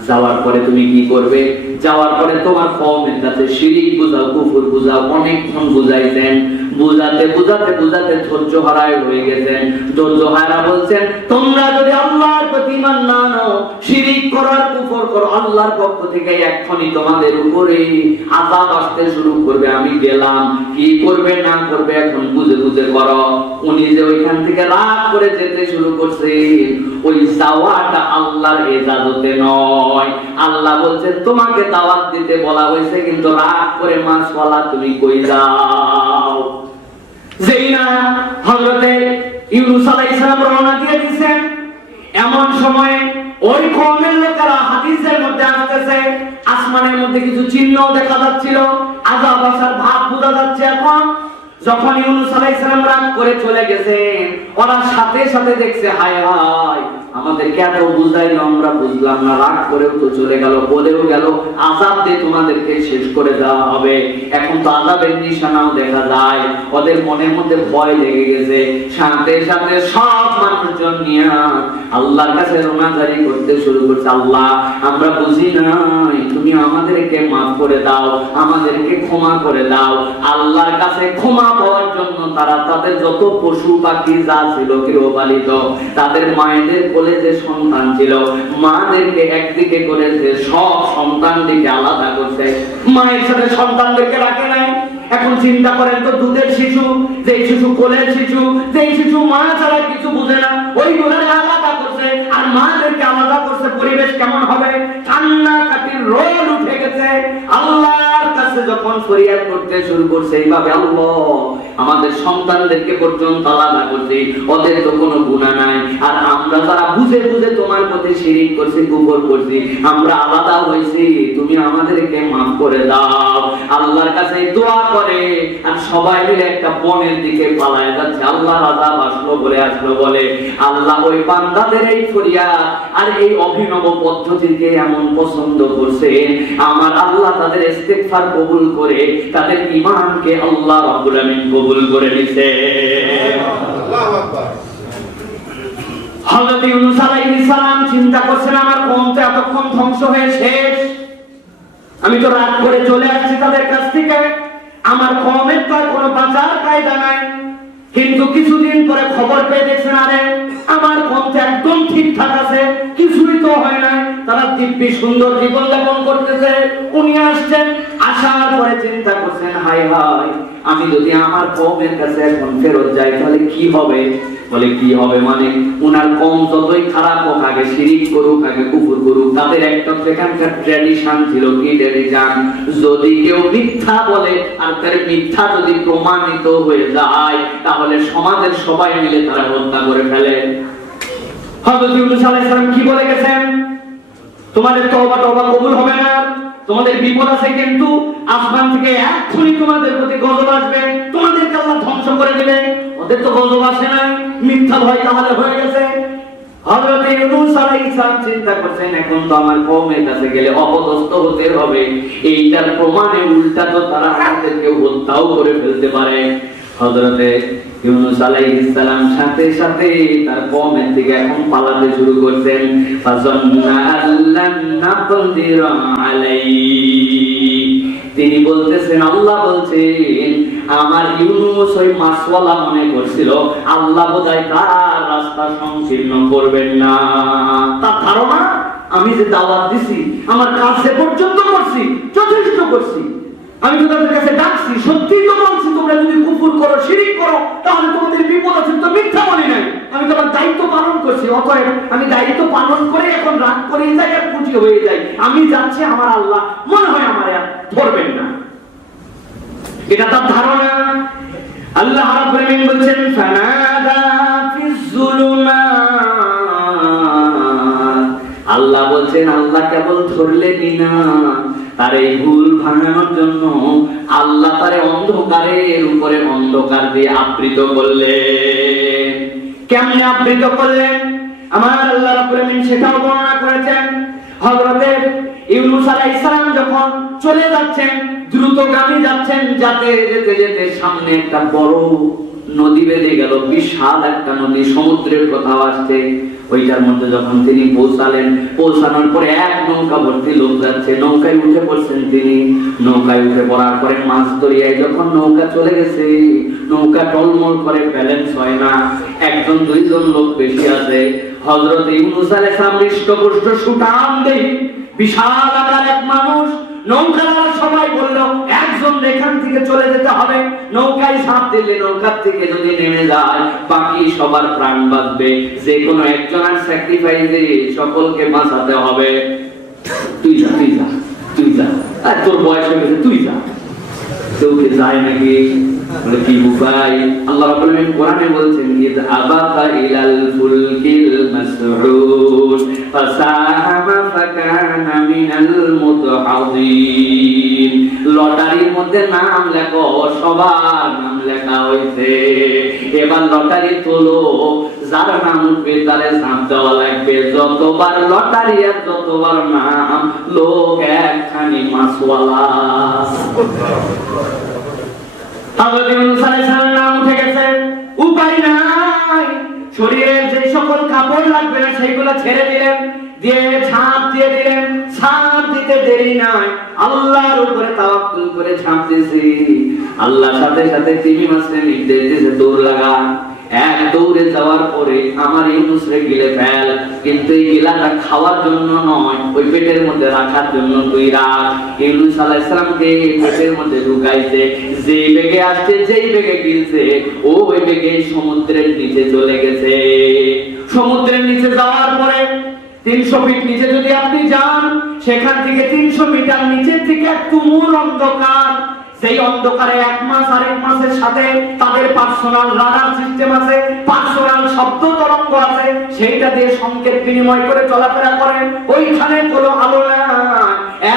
যাওয়ার পরে তুমি কি করবে? যাওয়ার পরে তোমার কওমের কাছে শিরক বুঝাও, কুফর বুঝাও। অনেকক্ষণ বুঝাইছেন, বুঝাতে ধৈর্য হারায় হয়ে গেছেন। ধৈর্য হারা বলছেন তোমরা যদি আল্লাহর প্রতি ঈমান না আনো, শিরক করো আর কুফর করো, আল্লাহর পক্ষ থেকে এক্ষুনি তোমাদের উপরে আযাব আসতে শুরু করবে। আমি গেলাম, কি করবে না করবে এখন বুঝে করো। উনি যে ওইখান থেকে রাগ করে যেতে শুরু করছে, ওই যাওয়াটা আল্লাহর ইজাজতে নয়। আল্লাহ বলছেন তোমাকে দাওয়াত দিতে বলা হয়েছে, কিন্তু রাগ করে মাসওয়ালা তুমি কই যাও। যেই না হযরতে ইউনূস আলাইহিস সালাম রওনা দিয়ে দিয়েছেন, এমন সময়ে ওই কওমের লোকেরা হাদিসের মধ্যে আসতেছে, আসমানের মধ্যে কিছু চিহ্ন দেখা যাচ্ছিল, আযাব আসার ভাব বোঝা যাচ্ছে। এখন যখন ইউনূস আলাইহিস সালাম রাগ করে চলে গেছেন, ওরা সাথে সাথে দেখছে হায় হায় আমাদেরকে এত বুঝাইলো আমরা বুঝলাম না, রাগ করেও তো চলে গেল, বলেও গেল আযাব দিয়ে তোমাদেরকে শেষ করে দেওয়া হবে। এখন তো আযাবের নিশানাও দেখা যায়। ওদের মনের মধ্যে ভয় লেগে গেছে, সাথে সাথে সব মানুষজন নিয়ে আল্লাহর কাছে রোনাজারি করতে শুরু করছে, আল্লাহ আমরা বুঝি নাই, তুমি আমাদেরকে মাফ করে দাও, আমাদেরকে ক্ষমা করে দাও। আল্লাহর কাছে ক্ষমা পাওয়ার জন্য তারা তাদের যত পশু পাখি যা ছিল গৃহপালিত, তাদের মায়েদের কোলে যে সন্তান ছিল, মাদেরকে একদিকে করেছে, সব সন্তানদেরকে আলাদা করছে, মায়ের সাথে সন্তানদেরকে রাখে নাই। এখন চিন্তা করেন তো, দুধের শিশু, যে শিশু কোলের শিশু, যে শিশু মা ছাড়া কিছু বুঝে না, ওই গুলাকে আলাদা করছে আর মাদেরকে আলাদা করছে। পরিবেশ কেমন হবে? কান্নাকাটির রোল উঠে গেছে। আল্লাহর কাছে যখন ফরিয়াদ করতে শুরু করছে এইভাবে, আল্লাহ আমাদের সন্তানদেরকে পর্যন্ত আলাদা করছি, ওদের তো কোনো গুনাহ নাই, আর আমরা যারা বুঝে তোমার প্রতি শিরক করছি, কুফর করছি, আমরা আলাদা হইছি, তুমি আমাদেরকে মাফ করে দাও। আল্লাহর কাছে দোয়া করে আর সবাই মিলে একটা বনের দিকে পালায় যাচ্ছে। আল্লাহর আযাব আসলো বলে আল্লাহ ওই বান্দাদের এই ফরিয়াদ আর এই অভিনব পদ্ধতিকে এমন পছন্দ করছে, আমার আল্লাহ তাদের ইস্তিগফার কবুল করে তাদের ঈমানকে আল্লাহ রাব্বুল আলামিন কবুল করে নিছে। আল্লাহু আকবার। হযরত ইউনূস আলাইহিস সালাম চিন্তা করছেন আমার কওম তো এতক্ষণ ধ্বংস হয়ে শেষ, আমি তো রাত করে চলে আসছি তাদের কাছ থেকে, আমার কওমের তো কোনো বাঁচার কায়দা নাই। কিন্তু কিছুদিন পরে খবর পেয়ে দেখছেন আরে আমার কওম তো একদম ঠিকঠাক আছে, কিছুই তো হয় না, তারা দিব্যি সুন্দর জীবন যাপন করতেছে। উনি আসছেন, আসার পরে চিন্তা করছেন হায় হায় আমি যদি আমার কওমের কাছে এখন ফেরত যাই তাহলে কি হবে। বলে কি হবে মানে উনার কওম যতই খারাপ হোক, আগে শিরিক করুক, আগে কুফর করুক, তাদের একটা সেখানকার ট্র্যাডিশন ছিল কি ট্র্যাডিশন, যদি কেউ মিথ্যা বলে আর তার মিথ্যা যদি প্রমাণিত হয়ে যায় তাহলে সমাজের সবাই মিলে তারা হত্যা করে ফেলে। হযরত ইউনূস আলাইহিস সালাম কি বলে গেছেন, তোমাদের তওবা কবুল হবে না, তোমাদের বিপদ আছে, কিন্তু আসমান থেকে এক্ষুনি তোমাদের প্রতি গজব আসবে, তোমাদেরকে আল্লাহ ধ্বংস করে দেবে। ওদের তো গজব আসে না, মিথ্যা ভয় তাহলে হয়ে গেছে। হযরত ইউনূস আলাইহিস সালাম চিন্তা করছেন এখন তো আমার কওমের কাছে গেলে অপদস্থ হতে হবে, এইটার প্রমাণে উল্টা তো তারা আমাদেরকে হত্যাও করে ফেলতে পারে। হযরত ইউনূস আলাইহিস সালাম সাথে সাথে তার কওমের দিকে এখন পালাতে শুরু করতেন। ফাযান্না আল্লান নাকদির আলাইহি, তিনি বলতেছেন আল্লাহ বলছেন আমার ইউনূস ওই মাছওয়ালা মনে করছিল আল্লাহ বোধহয় তার রাস্তা সংকীর্ণ করবেন না। তার ধারণা আমি যে দাওয়াত দিছি, আমার কাছে পর্যন্ত করছি, যথেষ্ট করছি, আমি তো তাদের কাছে ডাকছি, সত্যি তো বলছি তোমরা যদি কুফর করো, শিরিক করো তাহলে তোমাদের বিপদ আছে, তো মিথ্যা বলি নাই, আমি তোমার দায়িত্ব পালন করছি। অতএব আমি দায়িত্ব পালন করে এখন রাগ করে যাই আর খুশি হয়ে যাই, আমি যাচ্ছি, আমার আল্লাহ মনে হয় আমার আর ধরবেন না, এটা তার ধারণা। আল্লাহ রাব্বুল আলামিন বলেন ফানাদা ফিজ যুলুমাত, আল্লাহ বলেন আল্লাহ কেবল ধরলেনই না, তার এই ভুল ভাঙানোর জন্য আল্লাহ তারে অন্ধকারের উপরে অন্ধকার দিয়ে আবৃত করলেন। কেমনে আবৃত করলেন আমার আল্লাহ রাব্বুল আলামিন সেটাও বর্ণনা করেছেন। হযরত ইউনূস আলাইহিস সালাম যখন চলে যাচ্ছেন, দ্রুতগামী যাচ্ছেন, যেতে যেতে যেতে সামনে একটা বড় নদী বেরিয়ে গেল, বিশাল একটা নদী, সমুদ্রের কোথাও আসছে। ওইটার মধ্যে যখন তিনি পৌঁছালেন, পৌঁছানোর পরে এক নৌকা ভর্তি লোক যাচ্ছে, নৌকায় উঠে পড়ছেন তিনি। নৌকায় উঠে পড়ার পরে মাছ দরিয়ায় যখন নৌকা চলে গেছে, নৌকা টলমল করে, ব্যালেন্স হয় না, একজন দুইজন লোক বেশি আছে। হযরত ইউনূস আলাইহিস সালাম হৃষ্টপুষ্ট সুঠাম দেহি বিশাল আকার এক মানুষ, নৌকার সবাই বলল একজন এখান থেকে চলে যেতে হবে, নৌকায় ঝাঁপ দিলে নৌকার থেকে যদি নেমে যায় বাকি সবার প্রাণ বাঁচবে, যে কোনো একজনের স্যাক্রিফাইসে সকলকে বাঁচাতে হবে। তুই যা তুই যা তুই যা, আর তোর বয়স হয়ে গেছে, তুই যা। কেউকে যায় নাকি? বলে কি উপায়? আল্লাহ রাব্বুল আলামিন কোরআনে বলছেন ইয আবাকা ইলাল ফুলকিল মাসউদ ফাসাহামা ফাকানা মিনাল মুদহাদিন, লটারির মধ্যে নাম লেখো, সবার নাম লেখা হয়েছে, এবার লটারি তোলো, যার নাম উঠবে তারে ঝাঁপ দেওয়া লাগবে, যতবার লটারি আর যতবার নাম, লোক একখানি মাছওয়ালা। হযরত ইউনূস আলাইহিস সালাম নাম উঠে গেছে, উপায় নাই, শরীরের যে সকল কাপড় লাগবে না সেগুলো ছেড়ে দিলেন, দিয়ে ঝাঁপ দিয়ে দিলেন। ঝাঁপ দিতে দেরি নাই, আল্লাহর উপরে তাওয়াক্কুল করে ঝাঁপ দিয়েছি। আল্লাহর সাথে সাথে তিনি মাসে নির্দেশ দিয়েছে দৌড় লাগা। এক দৌড়ে যাওয়ার পরে আমার ইউনূস রে গিলে ফেল, কিন্তু এই গিলাটা খাওয়ার জন্য নয়, ওই পেটের মধ্যে রাখার জন্য তুই রাখ। ইউনূস আলাইহিস সালামকে পেটের মধ্যে ঢুকাইছে, যেই বেগে আসছে, যেই বেগে গিলছে, ও ওই বেগে সমুদ্রের নিচে চলে গেছে। সমুদ্রের নিচে যাওয়ার পরে 300 ফিট নিচে যদি আপনি যান, সেখান থেকে 300 মিটার নিচের থেকে তুমুল অন্ধকার, সেই অন্ধকারে এক মাস আরেক মাসের সাথে তাদের পার্সোনাল রাডার সিস্টেম আছে, পার্সোনাল শব্দ তরঙ্গ আছে, সেইটা দিয়ে সংকেত বিনিময় করে চলাফেরা করেন। ওইখানে কোনো আলো নাই,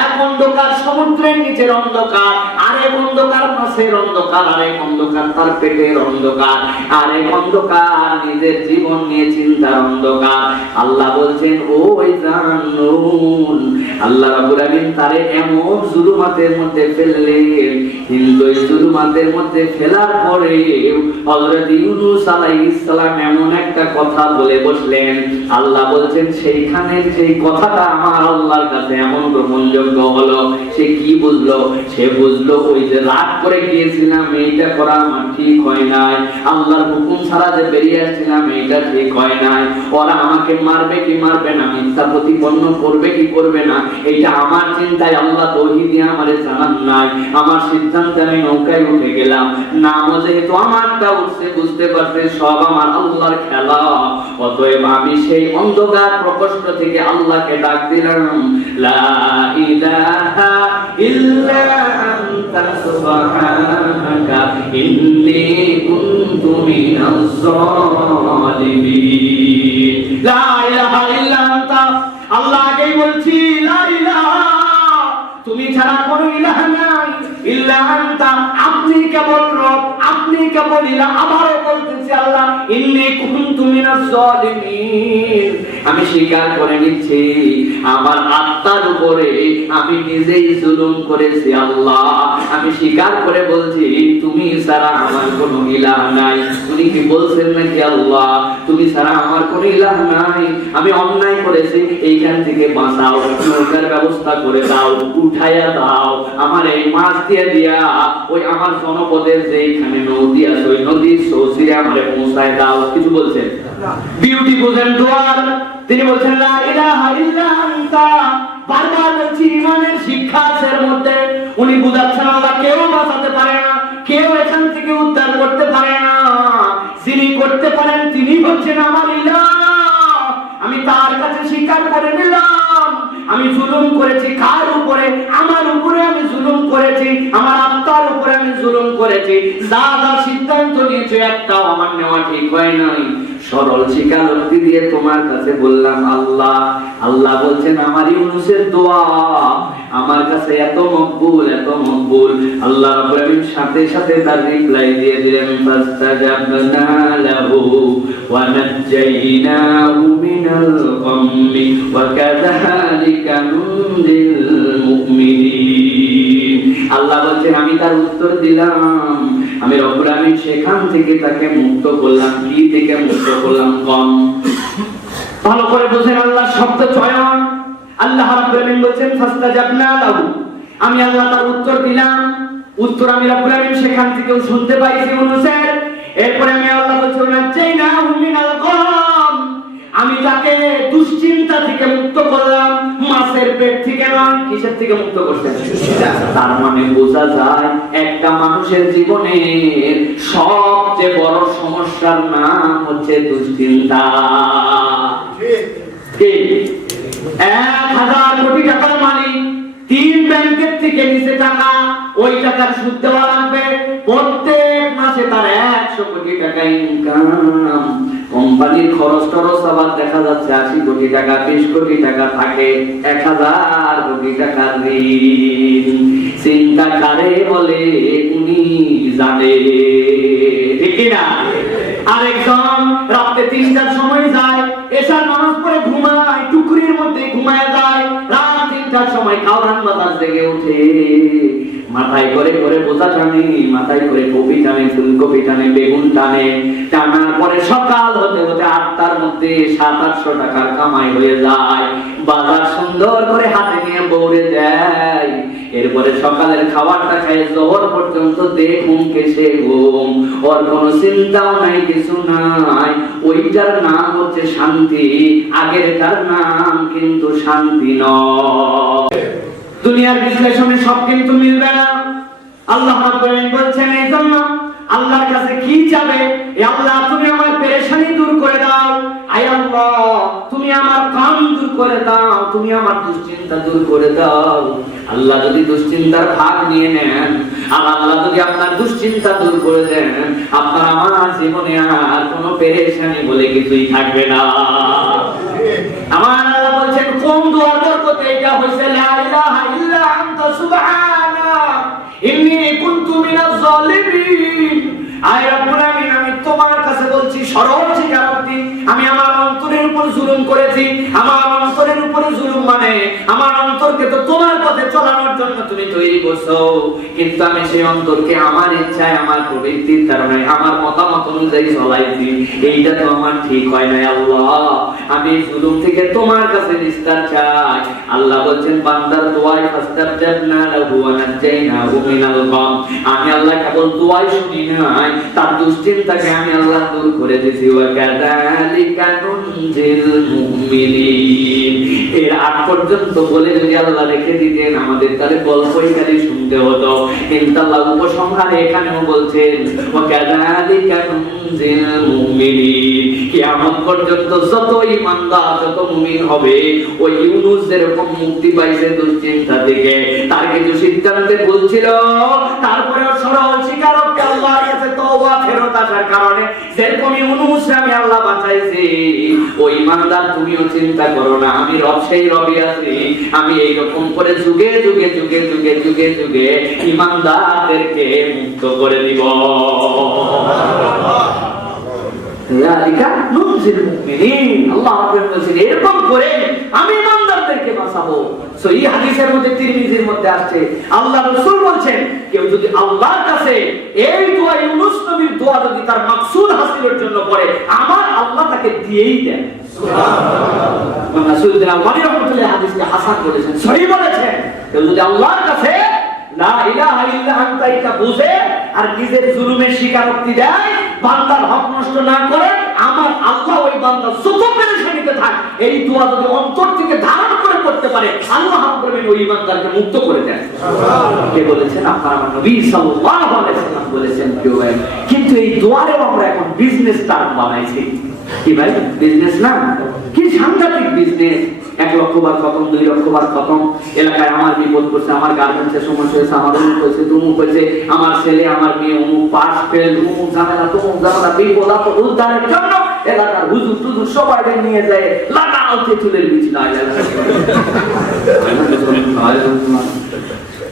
এক অন্ধকার, সমুদ্রের নিচের অন্ধকার, আর আরেক অন্ধকার মাসের অন্ধকার, আরেক অন্ধকার তার পেটের অন্ধকার, আরেক অন্ধকার নিজের জীবন নিয়ে চিন্তার অন্ধকার। আল্লাহ বলছেন ওই জানুন, আল্লাহ রাব্বুল আলামিন তারে এমন জুলুমাতের মধ্যে ফেললেন, কিন্তু এই জুলুমাতের মধ্যে ফেলার পরে হযরত ইউনূস আলাইহিস সালাম এমন একটা কথা বলে বসলেন। আল্লাহ বলছেন সেইখানে যেই কথাটা আমার আল্লাহর কাছে এমন গ্রহণযোগ্য হলো, সে কি বুঝলো? সে বুঝলো ওই যে রাগ করে গিয়েছিলাম এইটা করা আমার ঠিক হয় নাই, আল্লাহর হুকুম ছাড়া যে বেরিয়ে আসছিলাম এইটা ঠিক হয় নাই, ওরা আমাকে মারবে কি মারবে না, মিথ্যা প্রতিপন্ন করবে কি করবে না, এইটা আমার চিন্তায় আল্লাহ তৌহিদ দিয়ে আমারে জানান নাই। আমার সিদ্ধান্তে আমি নৌকায় উঠে গেলাম, নামও যেহেতু আমারটা উঠছে, বুঝতে পারছে সব আমার আল্লাহর খেলা। অতএব আমি সেই অন্ধকার প্রকোষ্ঠ থেকে আল্লাহকে ডাক দিলাম, লা ইলাহা ইল্লা আনতা সুবহানাকা ইন্নী কুনতু মিনাজ জালিমিন। লা ইলাহা ইল্লা আনতা, আল্লাহ আগেই বলছি লা ইলাহা, তুমি ছাড়া কোনো ইলাহ নাই, ইল্লা আনতা, আপনি কেবল রব, আপনি কেবল ইলাহ। আবারও বলতেছি আল্লাহ ইন্নী কুনতু মিনাজ জালিমিন, আমি স্বীকার করে নিচ্ছি আমার আত্মার উপরে আমি নিজেই জুলুম করেছি আল্লাহ। আমি স্বীকার করে বলছি তুমি ছাড়া আমার কোনো ইলাহ নাই। উনি কি বলছেন নাকি আল্লাহ তুমি ছাড়া আমার কোনো ইলাহ নাই, আমি অন্যায় করেছি, এইখান থেকে বাঁচাও, নৌকার ব্যবস্থা করে দাও, উঠাইয়া দাও, আমার এই মাছ দিয়ে দিয়া ওই আমার জনপদের যেখানে নদী আছে ওই নদীর সৌসিরে আমারে পৌঁছায় দাও। কিছু বলছেন বিউটি বুঝেন দোয়ার, তিনি বলছেন লা ইলাহা ইল্লা আনতা। বারবার বলছি ইমানের শিক্ষা আছে এর মধ্যে। উনি বুঝাচ্ছেন আল্লাহ কেউ বাঁচাতে পারে না, কেউ এখান থেকে উদ্ধার করতে পারে না, যিনি করতে পারেন তিনি হচ্ছেন আমার ইলাহ। আমি তার কাছে স্বীকার করে নিলাম আমি জুলুম করেছি। কার উপরে? আমার উপরে আমি জুলুম করেছি, আমার আত্মার উপরে আমি জুলুম করেছি। যা যা সিদ্ধান্ত নিয়েছে একটাও আমার নেওয়া ঠিক হয় নাই। সরল স্বীকারোক্তি দিয়ে তোমার কাছে বললাম আল্লাহ। আল্লাহ বলছেন আমার ইউনূসের দোয়া আমার কাছে এত মকবুল, এত মকবুল। আল্লাহ রাব্বুল আলামিন সাথে সাথে তার রিপ্লাই দিয়ে দিলেন, ফাস্তাজাবনা লাহু ওয়া নাজ্জাইনাহু মিনাল গাম্মি ওয়া কাযালিকা নুনজিল মুমিনিন। আল্লাহ বলছেন আমি তার উত্তর দিলাম, আমি রব্বুল আলামিন সেখান থেকে তাকে মুক্ত করলাম। কি থেকে মুক্ত করলাম? কম। ভালো করে বুঝেন আল্লাহ শব্দ চয়ন। আল্লাহ রাব্বুল আলামিন বলেন ফাস্তাজাবনা লাহু, আমি আল্লাহ তার উত্তর দিলাম। উত্তর আমি রব্বুল আলামিন সেখান থেকেও শুনতে পাইছি ইউনূসের। এরপরে আমি আল্লাহ বলছি নাজ্জাইনাহু মিনাল গাম, আমি তাকে দুশ্চিন্তা থেকে মুক্ত করলাম, মাছের পেট থেকে নয়। কিসের থেকে মুক্ত করছেন? তার মানে বোঝা যায় একটা মানুষের জীবনের সবচেয়ে বড় সমস্যার নাম হচ্ছে দুশ্চিন্তা। ঠিক 1000 কোটি টাকার মালিক, 3 ব্যাংকের থেকে নিচে টাকা, ওই টাকার সুদ দেওয়া লাগবে। প্রত্যেক মাসে তার 100 কোটি টাকা ইনকাম। কোম্পানির খরচ টরচ আবার দেখা যাচ্ছে 80 কোটি টাকা, 20 কোটি টাকা থাকে, 1000 কোটি টাকা ঋণ। চিন্তা কারে বলে উনি জানে, ঠিক না? আরেকজন রাতে 3টার সময় যায়, এশার নামাজ পড়ে ঘুমায়, টুকরির মধ্যে ঘুমায় যায়। রাত 3টার সময় কাওরান বাতাস জেগে ওঠে, মাথায় করে করে বোঝা টানে, মাথায় করে কপি টানে, ফুলকপি টানে, বেগুন টানে। টানার পরে সকাল হতে হতে 8টার মধ্যে 700-800 টাকার কামাই হয়ে যায়। বাজার সুন্দর করে হাতে নিয়ে বউরে দেয়। এরপরে সকালের খাবারটা খায়, জোহর পর্যন্ত দেখুন কেসে ঘুম। ওর কোনো চিন্তাও নাই, কিছু নাই। ওইটার নাম হচ্ছে শান্তি, আগেরটার নাম কিন্তু শান্তি নয়। দুনিয়ার বিশ্লেষণে সব কিন্তু মিলবে না। আল্লাহ রাব্বুল আলামিন বলছেন এই জন্য আল্লাহর কাছে কি চাবে? এ আল্লাহ তুমি আমার পেরেশানি দূর করে দাও, আয় আল্লাহ তুমি আমার কাম দূর করে দাও, তুমি আমার দুশ্চিন্তা দূর করে দাও। আল্লাহ যদি দুশ্চিন্তার ভাগ নিয়ে নেন আর আল্লাহ যদি আপনার দুশ্চিন্তা দূর করে দেন, আপনার আমার জীবনে আর কোনো পেরেশানি বলে কিছুই থাকবে না। আমার আল্লাহ বলছেন কোন দুয়ার বরকতে এটা হইছে লা ইলাহা ইল্লা আনতা সুবহানাক ইন্নী যালিমিন। আয় রব্বুল আমিন, আমি তোমার কাছে বলছি সরল স্বীকারোক্তি, আমি আমার অন্তরের উপর জুলুম করেছি। আমার অন্তরের উপরে জুলুম মানে আমার অন্তরকে তো তোমার পথে চলানোর জন্য তুমি তৈরি করছো, কিন্তু আমি সেই অন্তরকে আমার ইচ্ছায়, আমার প্রবৃত্তির কারণে, আমার মতামত অনুযায়ী চলাইছি। এইটা তো আমার ঠিক হয় না আল্লাহ। আমি জুলুম থেকে তোমার কাছে নিস্তার চাই। আল্লাহ বলছেন বান্দার দোয়ায় ফাস্তাবজাবনা লাহু ওয়া নাজাইনাহু মিনাল গাম। আমি আল্লাহ কেবল দোয়াই শুনি নাই, তার দুশ্চিন্তাকে আমি আল্লাহ দূর করে দিয়েছি। ওয়া কাযালিকা নুনজিল মুমিনিন। এর আগ পর্যন্ত বলে যদি আল্লাহ রেখে দিতেন আমাদের তাহলে গল্পই খালি শুনতে হতো, কিন্তু আল্লাহ উপসংহারে এখানেও বলছেন ওয়া কাযালিকা নুনজিল মুমিনিন। কিয়ামত পর্যন্ত যত ঈমানদার, যত মুমিন হবে, ওই ইউনূস যেরকম মুক্তি পাইছে দুশ্চিন্তা থেকে, তার কিছু সিদ্ধান্তে ভুল ছিল, তারপরেও সরল স্বীকারোক্তি আল্লাহর কাছে তওবা ফেরত আসার কারণে যেরকম ইউনূস আমি আল্লাহ বাঁচাইছি, ওই ঈমানদার তুমিও চিন্তা করো না, আমি রব সেই রবই আছি। আমি এইরকম করে যুগে যুগে যুগে যুগে যুগে যুগে ঈমানদারদেরকে মুক্ত করে দিব। এরকম করে আমি ইমানদারদেরকে বাঁচাবো। এই হাদিসের মধ্যে তিরমিজির মধ্যে আসছে আল্লাহ রাসূল বলছেন কেউ যদি আল্লাহর কাছে এই দোয়া, ইউনূস নবীর দোয়া যদি তার মাকসুদ হাসিলের জন্য করে, আমার আল্লাহ তাকে দিয়েই দেন। সুবহানাল্লাহ। রাসূলুল্লাহ ওয়ালি রাহমাতুল্লাহ হাদিসকে হাসান বলেছেন, সহিহ বলেছেন। কেউ যদি আল্লাহর কাছে লা ইলাহা ইল্লা আনতা এটা বুঝে আর নিজের জুলুমের স্বীকারোক্তি দেয়, বান্দার হক নষ্ট না করে, আমার আল্লাহ ওই বান্দা যত পেরেশানিতে থাক, এই দোয়া যদি অন্তর থেকে ধারণ করে করতে পারে, আল্লাহ রাব্বুল আলামিন ওই ইমানদারকে মুক্ত করে দেন। কে বলেছেন? আপনার আমার নবী সাল্লাল্লাহু আলাইহি ওয়াসাল্লাম বলেছেন। কেউ ভাই, কিন্তু এই দোয়ারেও আমরা এখন বিজনেস টার্ম বানাইছি। কি ভাই, বিজনেস না? কি সাংঘাতিক বিজনেস! 1 লক্ষ বার খতম, 2 লক্ষ বার খতম, এলাকায় আমার বিপদ করছে, আমার গার্মেন্টসের সমস্যা হয়েছে, আমার অমুক হয়েছে, তমুক হয়েছে, আমার ছেলে আমার মেয়ে অমুক পাস ফেল, অমুক ঝামেলা, তমুক ঝামেলা, বিপদ আপদ উদ্ধারের জন্য এলাকার হুজুর টুজুর সবাই নিয়ে যায় লাগাও তেঁতুলের বীজ না।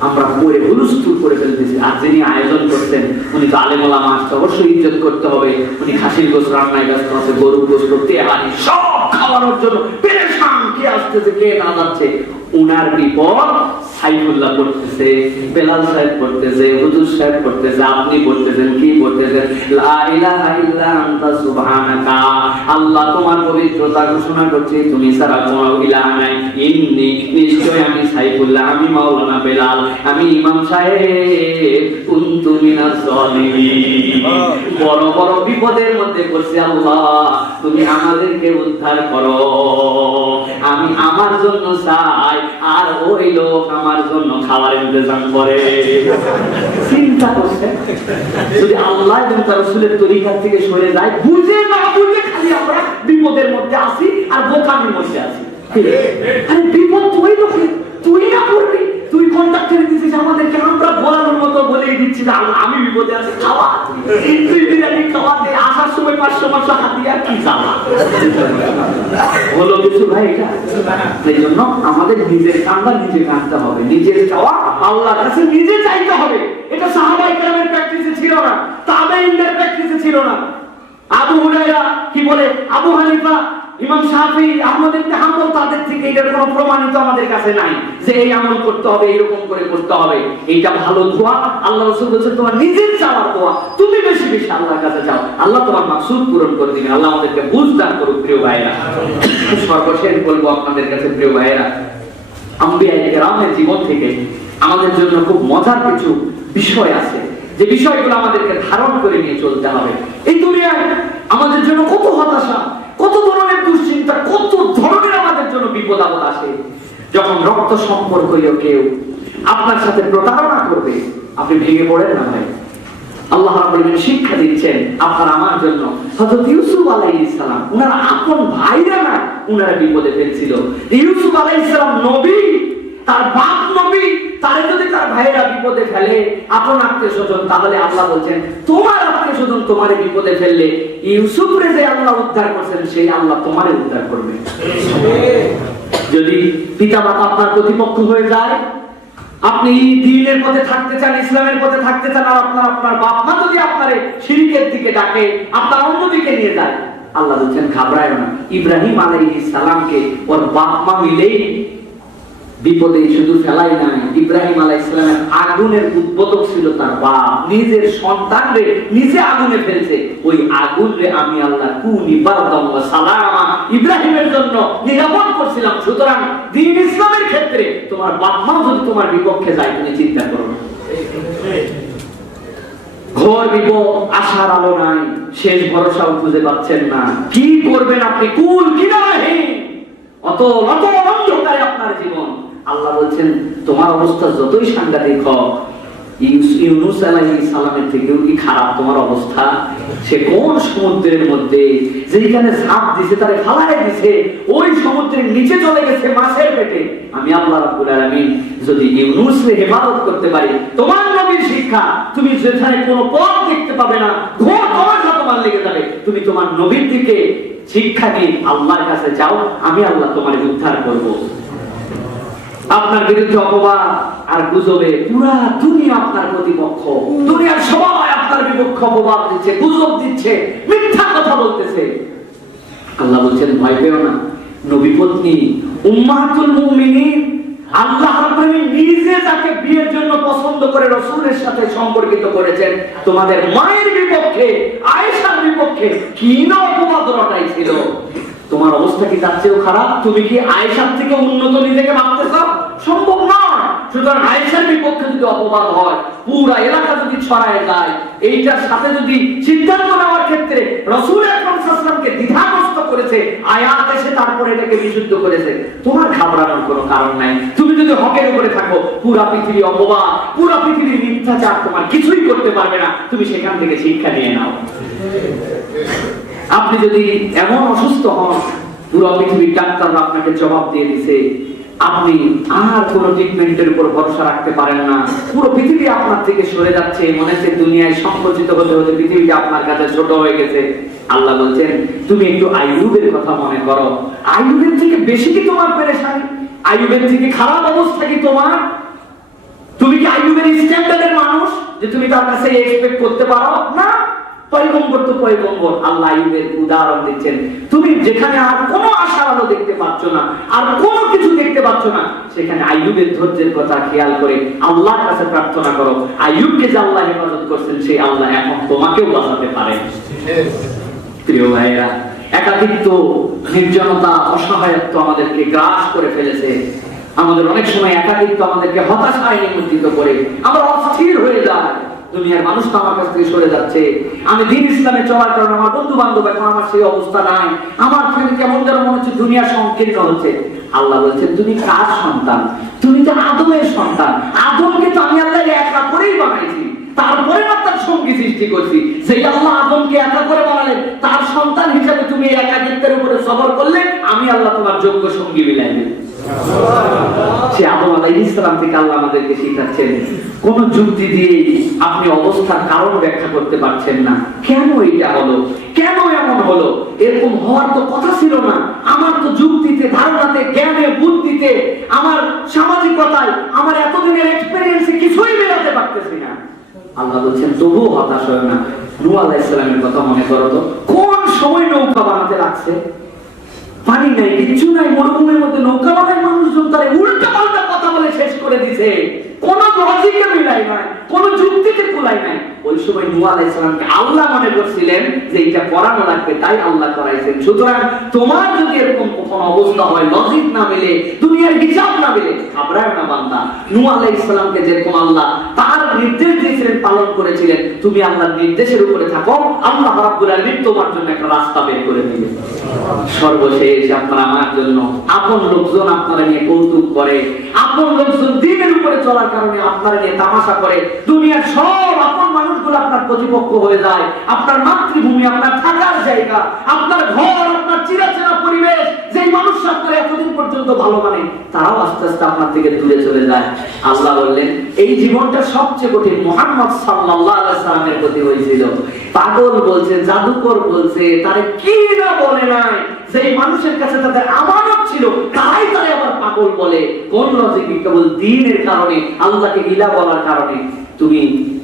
আমরা পরে হুলস্থুল করে ফেলতেছি। আর যিনি আয়োজন করছেন উনি তো আলেম ওলামা, আসতে অবশ্যই ইজ্জত করতে হবে। উনি খাসির গোশত রান্নায় ব্যস্ত আছে, গরুর গোশত, তেহারি সব খাওয়ানোর জন্য পেরেশান। কে আসতেছে কে না যাচ্ছে, উনার বিপদ সাইফুল্লাহ পড়তেছে, বেলাল সাহেব পড়তেছে, হুজুর সাহেব পড়তেছে, আপনি পড়তেছেন, কি পড়তেছেন? লা ইলাহা ইল্লা আনতা সুবহানাকা। আল্লাহ তোমার পবিত্রতা ঘোষণা করছি, তুমি ছাড়া কোনো ইলাহ নাই। ইন্নী, নিশ্চয় আমি সাইফুল্লাহ, আমি মাওলানা বেলাল, আমি ইমাম সাহেব, কুনতু মিনাজ জালিমিন। বড় বড় বিপদের মধ্যে পড়ছি, আল্লাহ তুমি আমাদেরকে উদ্ধার করো। আমি আমার জন্য চাই, আর ওই লোক আমার জন্য খাবার ইন্তজাম করে। চিন্তা করছে যদি আল্লাহ এবং তার রাসূলের তরিকা থেকে সরে যায়, বুঝে না বুঝে খালি আমরা বিপদের মধ্যে আছি আর বোকামির মধ্যে আছি। আরে বিপদ তুই লোকে, তুই না করবি, তুই কন্টাক্ট করে দিছিস আমাদেরকে, আমরা বলানোর মতো বলেই দিচ্ছি যে আমি বিপদে আছি, খাওয়া তুই বিরিয়ানি খাওয়াতে আসার সময় 500 হাত দিয়ে কি চাওয়া হলো কিছু ভাই? এটা সেই জন্য আমাদের নিজের কান্না নিজে কাঁদতে হবে, নিজের চাওয়া আল্লাহর কাছে নিজে চাইতে হবে। এটা সাহাবায়ে কেরামের প্র্যাকটিসে ছিল না, তাবেঈনদের প্র্যাকটিসে ছিল না। আবু হুরায়রা কি বলে, আবু হানিফা, ইমাম শাফিঈ, আহমদ ইবনে হাম্বল, তাদের থেকে এটার কোনো প্রমাণিত আমাদের কাছে নাই যে এই আমল করতে হবে, এরকম করে করতে হবে। এটা ভালো দোয়া। আল্লাহ রাসূল বলেছেন তোমার নিজের চাওয়ার দোয়া, তুমি বেশি বেশি আল্লাহর কাছে যাও, আল্লাহ তোমার মাকসুদ পূরণ করে দিবেন। আল্লাহ আমাদেরকে বুঝ দান করুক। প্রিয় ভাইরা, সর্বশেষ বলবো আপনাদের কাছে, প্রিয় ভাইরা, আম্বিয়ায়ে কেরামের জীবন থেকে আমাদের জন্য খুব মজার কিছু বিষয় আছে, যে বিষয়গুলো আমাদেরকে ধারণ করে নিয়ে চলতে হবে। এই দুনিয়ায় আমাদের জন্য কত হতাশা, কত ধরনের দুশ্চিন্তা, কত ধরনের আমাদের জন্য বিপদ আপদ আসে। যখন রক্ত সম্পর্ক কেউ আপনার সাথে প্রতারণা করবে, আপনি ভেঙে পড়েন না ভাই। আল্লাহ রাব্বুল আলামিন শিক্ষা দিচ্ছেন আপনার আমার জন্য। হযরত ইউসুফ আলাইহিস সালাম, উনার আপন ভাইরা না উনারা বিপদে ফেলছিল। ইউসুফ আলাইহিস সালাম নবী, তার বাপ নবী, তারে যদি তার ভাইরা বিপদে ফেলে, আপন আত্মীয়স্বজন, তাহলে আল্লাহ বলছেন তোমার আত্মীয়স্বজন তোমারে বিপদে ফেললে ইউসুফরে যে আল্লাহ উদ্ধার করছেন সেই আল্লাহ তোমারে উদ্ধার করবে। যদি পিতা মাতা আপনার প্রতিপক্ষ হয়ে যায়, আপনি দ্বীনের পথে থাকতে চান, ইসলামের পথে থাকতে চান, আর আপনার বাপ মা যদি আপনারে শিরকের দিকে ডাকে, আপনার অন্যদিকে নিয়ে যায়, আল্লাহ বলছেন ঘাবড়ায় না। ইব্রাহিম আলাইহিস সালামকে ওর বাপ মা মিলেই বিপদে শুধু ফেলাই নাই, ইব্রাহিম আলাইহিস সালামের আগুনের উদ্বোধক ছিল তার বাপ। নিজের সন্তানরে নিজে আগুনে ফেলছে, ওই আগুনরে আমি আল্লাহ কুনি বারদাম ওয়া সালামা ইব্রাহিমের জন্য নিরাপদ করছিলাম। সুতরাং দ্বীন ইসলামের ক্ষেত্রে তোমার বাপ মা যদি তোমার বিপক্ষে যায়, তুমি চিন্তা করো না। ঘোর বিপদ, আশার আলো নাই, শেষ ভরসাও খুঁজে পাচ্ছেন না, কি করবেন আপনি? কুল কিনারাহীন, অতল অন্ধকারে আপনার জীবন। আল্লাহ বলছেন তোমার অবস্থা যতই সাংঘাতিক হোক, ইউনূস আলাইহিস সালামের থেকেও কি খারাপ তোমার অবস্থা? সে কোন সমুদ্রের মধ্যে, যেখানে ঝাঁপ দিছে তারে ফালায় দিছে, ওই সমুদ্রের নিচে চলে গেছে মাছের পেটে। আমি আল্লাহ রাব্বুল আলামিন যদি ইউনূসকে হেফাজত করতে পারি, তোমার নবীর শিক্ষা, তুমি যেখানে কোনো পথ দেখতে পাবে না, ঘোর তোমার লেগে যাবে, তুমি তোমার নবীর দিকে শিক্ষা নিয়ে আল্লাহর কাছে যাও, আমি আল্লাহ তোমার উদ্ধার করব। আপনার বিরুদ্ধে অপবাদ আর গুজবে পুরা দুনিয়া আপনার প্রতিপক্ষ, দুনিয়ার সবাই আপনার বিপক্ষে অপবাদ দিচ্ছে, গুজব দিচ্ছে, মিথ্যা কথা বলতেছে। আল্লাহ বলছেন ভয় পেও না, নবী পত্নী উম্মাহাতুল মুমিনিন আল্লাহ রাব্বুল নিজে যাকে বিয়ের জন্য পছন্দ করে রাসূলের সাথে সম্পর্কিত করেছেন, তোমাদের মায়ের বিপক্ষে, আয়েশার বিপক্ষে কি না অপবাদ রটাইছিল। তোমার অবস্থা কি তার চেয়েও খারাপ? তুমি কি আয়েশার থেকে উন্নত নিজেকে ভাবতেছ? সম্ভব নয়। সুতরাং আয়েশার বিপক্ষে যদি অপবাদ হয়, পুরা এলাকা যদি ছড়ায় যায়, এইটার সাথে যদি সিদ্ধান্ত নেওয়ার ক্ষেত্রে রাসূল আকরাম সাল্লাল্লাহু আলাইহি ওয়াসাল্লামকে দ্বিধাগ্রস্ত করেছে, আয়াত এসে তারপরে এটাকে বিশুদ্ধ করেছে, তোমার ঘাবড়ানোর কোনো কারণ নাই। তুমি যদি হকের উপরে থাকো, পুরা পৃথিবী অপবাদ, পুরা পৃথিবীর মিথ্যাচার তোমার কিছুই করতে পারবে না। তুমি সেখান থেকে শিক্ষা নিয়ে নাও। আপনি যদি এমন অসুস্থ হন, পুরো পৃথিবীর ডাক্তাররা আপনাকে জবাব দিয়ে দিছে, আপনি আর কোন ট্রিটমেন্টের উপর ভরসা রাখতে পারেন না, পুরো পৃথিবী আপনার থেকে সরে যাচ্ছে, মনে হচ্ছে দুনিয়ায় সংকুচিত হতে হতে পৃথিবীটা আপনার কাছে ছোট হয়ে গেছে, আল্লাহ বলছেন তুমি একটু আইয়ুবের কথা মনে করো। আইয়ুবের থেকে বেশি কি তোমার পেরেশানি? আইয়ুবের থেকে খারাপ অবস্থা কি তোমার? তুমি কি আইয়ুবের স্ট্যান্ডার্ডের মানুষ যে তুমি তার কাছে এক্সপেক্ট করতে পারো? না। পয়গম্বর তো পয়গম্বর। আল্লাহ আইয়ুবের উদাহরণ দিচ্ছেন, তুমি যেখানে আর কোনো আশার আলো দেখতে পাচ্ছ না, আর কোনো কিছু দেখতে পাচ্ছ না, সেখানে আইয়ুবের ধৈর্যের কথা খেয়াল করে আল্লাহর কাছে প্রার্থনা করো। আইয়ুবকে যে আল্লাহ হেফাজত করছেন, সেই আল্লাহ এখন তোমাকেও বাঁচাতে পারে। প্রিয় ভাইরা, একাকিত্ব, নির্জনতা, অসহায়ত্ব আমাদেরকে গ্রাস করে ফেলেছে। আমাদের অনেক সময় একাকিত্ব আমাদেরকে হতাশায় নিমজ্জিত করে, আমরা অস্থির হয়ে যায়। দুনিয়ার মানুষ তো আমার কাছ থেকে সরে যাচ্ছে, আমি দ্বীন ইসলামে চলার কারণে আমার বন্ধু বান্ধব এখন আমার সেই অবস্থা নাই, আমার কেমন যেন মনে হচ্ছে দুনিয়া সংকীর্ণ হচ্ছে। আল্লাহ বলছেন তুমি কার সন্তান? তুমি তো আদমের সন্তান। আদমকে তো আমি আল্লাহ একা করেই বানাইছি, তারপরে আপনার সঙ্গী সৃষ্টি করছি। সেই আল্লাহ আদমকে একা করে বানালেন, তার সন্তান হিসেবে তুমি একাকিত্বের উপরে সবর করলে আমি আল্লাহ তোমার যোগ্য সঙ্গী মিলাই দেব। সে আদম আলাইহিস সালাম থেকে আল্লাহ আমাদেরকে শিখাচ্ছেন, কোন যুক্তি দিয়ে আপনি অবস্থার কারণ ব্যাখ্যা করতে পারছেন না। কেন এটা হলো, কেন এমন হলো, এরকম হওয়ার তো কথা ছিল না। আমার তো যুক্তিতে, ধারণাতে, জ্ঞানে, বুদ্ধিতে, আমার সামাজিকতায়, আমার এতদিনের এক্সপেরিয়েন্সে কিছুই মেলাতে পারতেছি না। আল্লাহ বলছেন তবুও হতাশ হয় না। নূহ আলাইহিস সালামের কথা মনে করো তো, কোন সময় নৌকা বানাতে লাগছে, পানি নাই, কিচ্ছু নাই, মরুভূমির মধ্যে নৌকা বানায় মানুষজন তারা উল্টা পাল্টা কথা বলে শেষ করে দিছে, কোন লজিকে মিলাই নাই, কোন যুক্তিতে কুলাই নাই। ওই সময় নূহ আলাইহিস সালামকে আল্লাহ মনে করছিলেন যে এটা করানো লাগবে, তাই আল্লাহ করাইছেন। সুতরাং তোমার যদি এরকম কখনো অবস্থা হয়, লজিক না মিলে, দুনিয়ার হিসাব না মিলে, ঘাবড়ায় না বান্দা। নূহ আলাইহিস সালামকে যেরকম আল্লাহ তার নির্দেশ দিয়েছিলেন, পালন করেছিলেন, তুমি আল্লাহর নির্দেশের উপরে থাকো, আল্লাহ রাব্বুল আলামিন তোমার জন্য একটা রাস্তা বের করে দিবেন। সর্বশেষ আপনার আমার জন্য আপন লোকজন আপনারা নিয়ে কৌতুক করে, আপন লোকজন দ্বীনের উপরে চলার কারণে আপনারা নিয়ে তামাশা করে, দুনিয়ার সব আপন মানুষগুলো আপনার প্রতিপক্ষ হয়ে যায়, আপনার মাতৃভূমি, আপনার থাকার জায়গা, আপনার ঘর, আপনার চিরাচেনা পরিবেশ, যেই মানুষ আপনার এতদিন পর্যন্ত ভালো মানে, তারাও আস্তে আস্তে আপনার থেকে দূরে চলে যায়। আল্লাহ বললেন এই জীবনটা সবচেয়ে কঠিন মুহাম্মদ সাল্লাল্লাহু আলাইহি সাল্লামের প্রতি হয়েছিল। পাগল বলছে, জাদুকর বলছে, তারে কি না বলে নাই, যেই মানুষের কাছে তাদের আমানত ছিল তারাই তারে আবার পাগল বলে। কোন লজিক? কেবল দ্বীনের কারণে, আল্লাহকে ইলাহ বলার কারণে। তুমি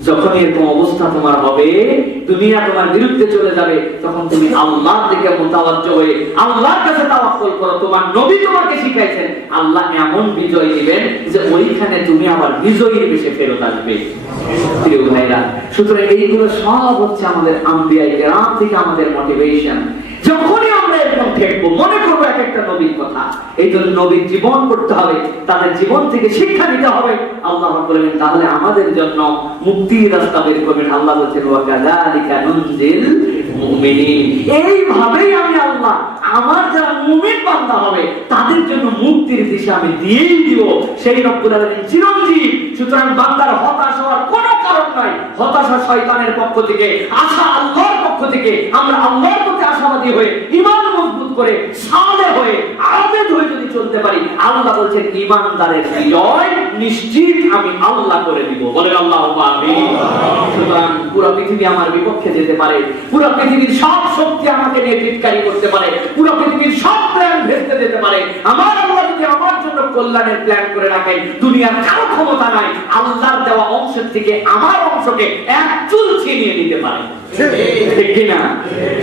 যখন এরকম অবস্থা তোমার হবে, দুনিয়া তোমার বিরুদ্ধে চলে যাবে, তখন তুমি আল্লাহর দিকে মুতাওয়াজ্জহ হয়ে আল্লাহর কাছে তাওয়াক্কুল করো। তোমার নবী তোমাকে শিখাইছেন, আল্লাহ এমন বিজয় দিবেন যে ওইখানে তুমি আবার বিজয়ীর বেশে ফেরত আসবে। প্রিয় ভাইরা, সুতরাং এইগুলো সব হচ্ছে আমাদের আম্বিয়া কেরাম থেকে আমাদের মোটিভেশন। যখনই আমরা এরকম দেখবো, মনে করবো এক একটা নবীর কথা, এই জন্য নবীর জীবন করতে হবে, তাদের জীবন থেকে শিক্ষা নিতে হবে। আল্লাহ বলেন তাহলে আমাদের জন্য মুক্তির রাস্তা বের করবেন। আল্লাহ বলছেন ওয়া কাযালিকা নুনজিল মুমিনিন, এইভাবেই আমি আল্লাহ আমার যারা মুমিন বান্দা হবে তাদের জন্য মুক্তির দিশা আমি দিয়েই দিব। সেই রব্বুল আলামিন চিরঞ্জীব। সুতরাং বান্দার হতাশ হওয়ার কোনো কারণ নাই। হতাশা শয়তানের পক্ষ থেকে, আশা আল্লাহর পক্ষ থেকে। আমরা আল্লাহর প্রতি আশাবাদী হয়ে, ঈমান মজবুত করে, সালেহ হয়ে, আবেদ হয়ে যদি চলতে পারি, আল্লাহ বলছেন ঈমানদারের বিজয় নিশ্চিত আমি আল্লাহ করে দিব। বলেন আল্লাহু আমিন। সুতরাং পুরো পৃথিবী আমার বিপক্ষে যেতে পারে, পুরো পৃথিবীর সব শক্তি আমাকে নিয়ে টিটকারি করতে পারে, পুরো পৃথিবীর সব প্ল্যান ভেস্তে যেতে পারে, আমার আল্লাহ যদি আমার জন্য কল্যাণের প্ল্যান করে রাখেন, দুনিয়ার কারো ক্ষমতা নাই আল্লাহর দেওয়া অংশের থেকে আমার অংশকে এক চুল ছিনিয়ে নিতে পারে। ঠিক কিনা?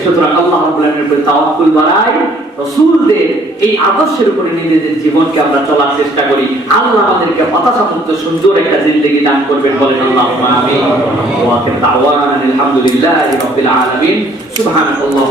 সুতরাং আল্লাহ রাব্বুল আলামিনের উপর তাওয়াক্কুল বাড়াই, রাসূলদের এই আদর্শের উপরে নিজেদের জীবনকে আমরা চলার চেষ্টা করি। আল্লাহ আমাদেরকে হতাশামুক্ত সুন্দর একটা জিন্দেগি দান করবেন। বলেন আল্লাহুম্মা আমিন। ওয়া আখির দাওয়ানা আলহামদুলিল্লাহি রাব্বিল আলামিন। সুবহানাল্লাহ।